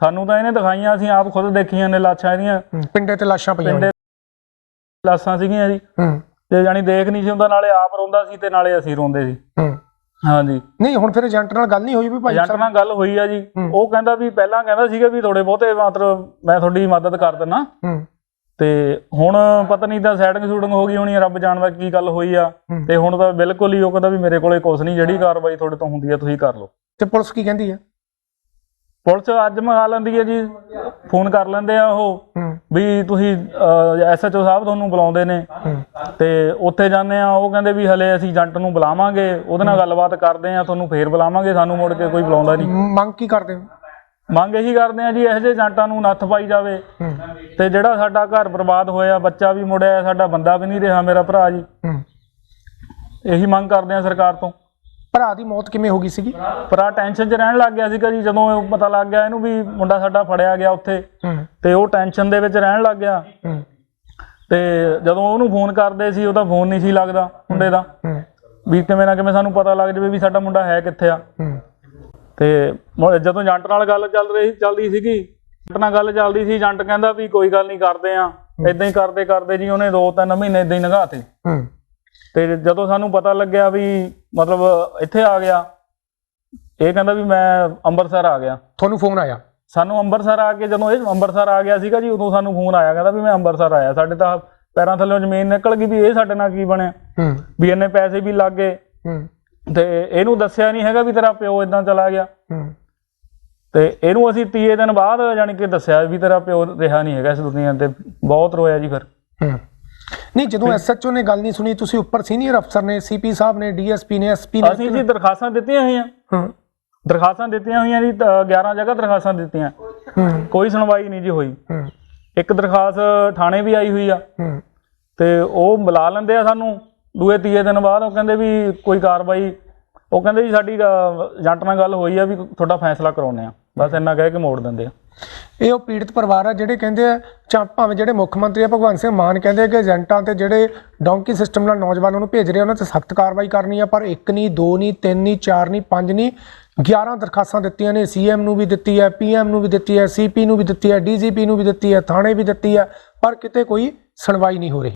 ਸਾਨੂੰ ਤਾਂ ਇਹਨੇ ਦਿਖਾਈਆਂ ਅਸੀਂ ਆਪ ਖੁਦ ਦੇਖੀਆਂ ਨੇ ਲਾਸ਼ਾਂ ਇਹਦੀਆਂ। ਪਿੰਡੇ ਤੇ ਲਾਸ਼ਾਂ ਪਈਆਂ ਪਿੰਡੇ। ਲਾਸ਼ਾਂ ਸੀਗੀਆਂ ਜੀ। ਤੇ ਜਾਣੀ ਦੇਖ ਨਹੀਂ ਸੀ ਹੁੰਦਾ ਨਾਲੇ ਆਪ ਰੋਂਦਾ ਸੀ ਤੇ ਨਾਲੇ ਅਸੀਂ ਰੋਂਦੇ ਸੀ। ਹੂੰ। ਹਾਂਜੀ। ਨਹੀਂ ਹੁਣ ਫਿਰ ਏਜੰਟ ਨਾਲ ਗੱਲ ਨਹੀਂ ਹੋਈ ਵੀ ਭਾਈ ਏਜੰਟ ਨਾਲ ਗੱਲ ਹੋਈ ਆ ਜੀ। ਉਹ ਕਹਿੰਦਾ ਵੀ ਪਹਿਲਾਂ ਕਹਿੰਦਾ ਸੀਗਾ ਵੀ ਥੋੜੇ ਬਹੁਤੇ ਮਤਲਬ ਮੈਂ ਤੁਹਾਡੀ ਮਦਦ ਕਰ ਦਿੰਨਾ। ਹੂੰ। ਤੇ ਹੁਣ ਪਤਾ ਨਹੀਂ ਤਾਂ ਸੈਟਿੰਗ ਸ਼ੂਟਿੰਗ ਹੋ ਗਈ ਹੋਣੀ ਆ, ਰੱਬ ਜਾਣਦਾ ਕੀ ਗੱਲ ਹੋਈ ਆ। ਹੂੰ। ਤੇ ਹੁਣ ਤਾਂ ਬਿਲਕੁਲ ਹੀ ਉਹ ਕਹਿੰਦਾ ਵੀ ਮੇਰੇ ਕੋਲੇ ਕੁਛ ਨਹੀਂ ਜਿਹੜੀ ਕਾਰਵਾਈ ਤੁਹਾਡੇ ਤੋਂ ਹੁੰਦੀ ਆ ਤੁਸੀਂ ਕਰ ਲਓ। ਤੇ ਪੁਲਿਸ ਕੀ ਕਹਿੰਦੀ ਹੈ ਪੁਲਿਸ ਅੱਜ ਮੰਗਾ ਲੈਂਦੀ ਹੈ ਜੀ ਫੋਨ ਕਰ ਲੈਂਦੇ ਆ ਉਹ ਹੂੰ। ਵੀ ਤੁਸੀਂ ਐਸਐਚਓ ਸਾਹਿਬ ਤੁਹਾਨੂੰ ਬੁਲਾਉਂਦੇ ਨੇ। ਹੂੰ। ਤੇ ਉੱਥੇ ਜਾਂਦੇ ਆ ਉਹ ਕਹਿੰਦੇ ਵੀ ਹਲੇ ਅਸੀਂ ਏਜੰਟ ਨੂੰ ਬੁਲਾਵਾਂਗੇ ਉਹਦੇ ਨਾਲ ਗੱਲਬਾਤ ਕਰਦੇ ਆ ਤੁਹਾਨੂੰ ਫੇਰ ਬੁਲਾਵਾਂਗੇ ਸਾਨੂੰ ਮੁੜ ਕੇ ਕੋਈ ਬੁਲਾਉਂਦਾ ਨਹੀਂ। ਮੰਗ ਕੀ ਕਰਦੇ ਹੋ? ਮੰਗ ਇਹੀ ਕਰਦੇ ਆ ਜੀ ਇਹੋ ਜਿਹੇ ਏਜੰਟਾਂ ਨੂੰ ਨੱਥ ਪਾਈ ਜਾਵੇ। ਤੇ ਜਿਹੜਾ ਸਾਡਾ ਘਰ ਬਰਬਾਦ ਹੋਇਆ ਬੱਚਾ ਵੀ ਮੁੜਿਆ ਸਾਡਾ ਬੰਦਾ ਵੀ ਨਹੀਂ ਰਿਹਾ ਮੇਰਾ ਭਰਾ ਜੀ। ਇਹੀ ਮੰਗ ਕਰਦੇ ਆ ਸਰਕਾਰ ਤੋਂ। ਭਰਾ ਦੀ ਮੌਤ ਕਿਵੇਂ ਹੋ ਗਈ ਸੀਗੀ? ਭਰਾ ਟੈਨਸ਼ਨ 'ਚ ਰਹਿਣ ਲੱਗ ਗਿਆ ਸੀਗਾ ਜੀ ਜਦੋਂ ਇਹ ਪਤਾ ਲੱਗ ਗਿਆ ਇਹਨੂੰ ਵੀ ਮੁੰਡਾ ਸਾਡਾ ਫੜਿਆ ਗਿਆ ਉੱਥੇ। ਤੇ ਉਹ ਟੈਨਸ਼ਨ ਦੇ ਵਿੱਚ ਰਹਿਣ ਲੱਗ ਗਿਆ। ਤੇ ਜਦੋਂ ਉਹਨੂੰ ਫੋਨ ਕਰਦੇ ਸੀ ਉਹਦਾ ਫੋਨ ਨਹੀਂ ਸੀ ਲੱਗਦਾ ਮੁੰਡੇ ਦਾ। ਵੀ ਕਿਵੇਂ ਨਾ ਕਿਵੇਂ ਸਾਨੂੰ ਪਤਾ ਲੱਗ ਜਾਵੇ ਵੀ ਸਾਡਾ ਮੁੰਡਾ ਹੈ ਕਿੱਥੇ ਆ। ਤੇ ਜਦੋਂ ਏਜੰਟ ਨਾਲ ਗੱਲ ਚੱਲ ਰਹੀ ਚੱਲਦੀ ਸੀਗੀ ਏਜੰਟ ਨਾਲ ਗੱਲ ਚੱਲਦੀ ਸੀ ਏਜੰਟ ਕਹਿੰਦਾ ਵੀ ਕੋਈ ਗੱਲ ਨਹੀਂ ਕਰਦੇ ਆ। ਇਦਾਂ ਹੀ ਕਰਦੇ ਕਰਦੇ ਜੀ ਉਹਨੇ 2-3 ਮਹੀਨੇ ਇਦਾਂ ਹੀ ਲੰਘਾਤੇ ਤੇ। ਜਦੋਂ ਸਾਨੂੰ ਪਤਾ ਲੱਗਿਆ ਵੀ ਮਤਲਬ ਇੱਥੇ ਆ ਗਿਆ ਇਹ ਕਹਿੰਦਾ ਵੀ ਮੈਂ ਅੰਮ੍ਰਿਤਸਰ ਆ ਗਿਆ। ਤੁਹਾਨੂੰ ਫੋਨ ਆਇਆ? ਸਾਨੂੰ ਅੰਮ੍ਰਿਤਸਰ ਆ ਕੇ ਜਦੋਂ ਇਹ ਅੰਮ੍ਰਿਤਸਰ ਆ ਗਿਆ ਸੀਗਾ ਜੀ ਉਦੋਂ ਸਾਨੂੰ ਫੋਨ ਆਇਆ ਕਹਿੰਦਾ ਵੀ ਮੈਂ ਅੰਮ੍ਰਿਤਸਰ ਆਇਆ। ਸਾਡੇ ਤਾਂ ਪੈਰਾਂ ਥੱਲੇੋਂ ਜ਼ਮੀਨ ਨਿਕਲ ਗਈ ਵੀ ਇਹ ਸਾਡੇ ਨਾਲ ਕੀ ਬਣਿਆ? ਵੀ ਇੰਨੇ ਪੈਸੇ ਵੀ ਲੱਗ ਗਏ। ਤੇ ਇਹਨੂੰ ਦੱਸਿਆ ਨਹੀਂ ਹੈਗਾ ਵੀ ਤੇਰਾ ਪਿਓ ਇਦਾਂ ਚਲਾ ਗਿਆ। ਤੇ ਇਹਨੂੰ ਅਸੀਂ ਤੀਏ ਦਿਨ ਬਾਅਦ ਜਾਣੀ ਕਿ ਦੱਸਿਆ ਵੀ ਤੇਰਾ ਪਿਓ ਰਿਹਾ ਨਹੀਂ ਹੈਗਾ ਇਸ ਦੁਨੀਆ ਤੇ ਬਹੁਤ ਰੋਇਆ ਜੀ ਫਿਰ। ਨਹੀਂ ਜਦੋਂ ਐਸਐਚਓ ਨੇ ਗੱਲ ਨਹੀਂ ਸੁਣੀ ਤੁਸੀਂ ਉੱਪਰ ਸੀਨੀਅਰ ਅਫਸਰ ਨੇ ਸੀਪੀ ਸਾਹਿਬ ਨੇ ਡੀਐਸਪੀ ਨੇ ਐਸਪੀ ਨੇ ਅਸੀਂ ਜੀ ਦਰਖਾਸਤਾਂ ਦਿੱਤੀਆਂ ਹੋਈਆਂ। ਹੂੰ। ਦਰਖਾਸਤਾਂ ਦਿੱਤੀਆਂ ਹੋਈਆਂ ਜੀ ਤਾਂ 11 ਜਗ੍ਹਾ ਦਰਖਾਸਤਾਂ ਦਿੱਤੀਆਂ। ਹੂੰ। ਕੋਈ ਸੁਣਵਾਈ ਨਹੀਂ ਜੀ ਹੋਈ। ਹੂੰ। ਇੱਕ ਦਰਖਾਸਤ ਥਾਣੇ ਵੀ ਆਈ ਹੋਈ ਆ। ਹੂੰ। ਤੇ ਉਹ ਬੁਲਾ ਲੈਂਦੇ ਆ ਸਾਨੂੰ। ਦੂਏ ਤੀਏ ਦਿਨ ਬਾਅਦ ਉਹ ਕਹਿੰਦੇ ਵੀ ਕੋਈ ਕਾਰਵਾਈ, ਉਹ ਕਹਿੰਦੇ ਜੀ ਸਾਡੀ ਏਜੰਟ ਨਾਲ ਗੱਲ ਹੋਈ ਆ ਵੀ ਤੁਹਾਡਾ ਫੈਸਲਾ ਕਰਾਉਨੇ ਆ। ਬਸ ਇੰਨਾ ਕਹਿ ਕੇ ਮੋੜ ਦਿੰਦੇ ਆ। ਇਹ ਉਹ ਪੀੜਤ ਪਰਿਵਾਰ ਆ ਜਿਹੜੇ ਕਹਿੰਦੇ ਆ ਚਾ ਭਾਵੇਂ ਜਿਹੜੇ ਮੁੱਖ ਮੰਤਰੀ ਆ, ਭਗਵੰਤ ਸਿੰਘ ਮਾਨ ਕਹਿੰਦੇ ਆ ਕਿ ਏਜੰਟਾਂ ਤੇ ਜਿਹੜੇ ਡੌਂਕੀ ਸਿਸਟਮ ਨਾਲ ਨੌਜਵਾਨਾਂ ਨੂੰ ਭੇਜ ਰਹੇ ਉਹਨਾਂ ਤੇ ਸਖਤ ਕਾਰਵਾਈ ਕਰਨੀ ਆ, ਪਰ ਇੱਕ ਨਹੀਂ ਦੋ ਨਹੀਂ ਤਿੰਨ ਨਹੀਂ ਚਾਰ ਨਹੀਂ ਪੰਜ ਨਹੀਂ 11 ਦਰਖਾਸਤਾਂ ਦਿੱਤੀਆਂ ਨੇ, ਸੀਐਮ ਨੂੰ ਵੀ ਦਿੱਤੀ ਹੈ ਪੀਐਮ ਨੂੰ ਵੀ ਦਿੱਤੀ ਹੈ ਸੀਪੀ ਨੂੰ ਵੀ ਦਿੱਤੀ ਹੈ ਡੀਜੀਪੀ ਨੂੰ ਵੀ ਦਿੱਤੀ ਹੈ ਥਾਣੇ ਵੀ ਦਿੱਤੀ ਹੈ ਪਰ ਕਿਤੇ ਕੋਈ ਸੁਣਵਾਈ ਨਹੀਂ ਹੋ ਰਹੀ।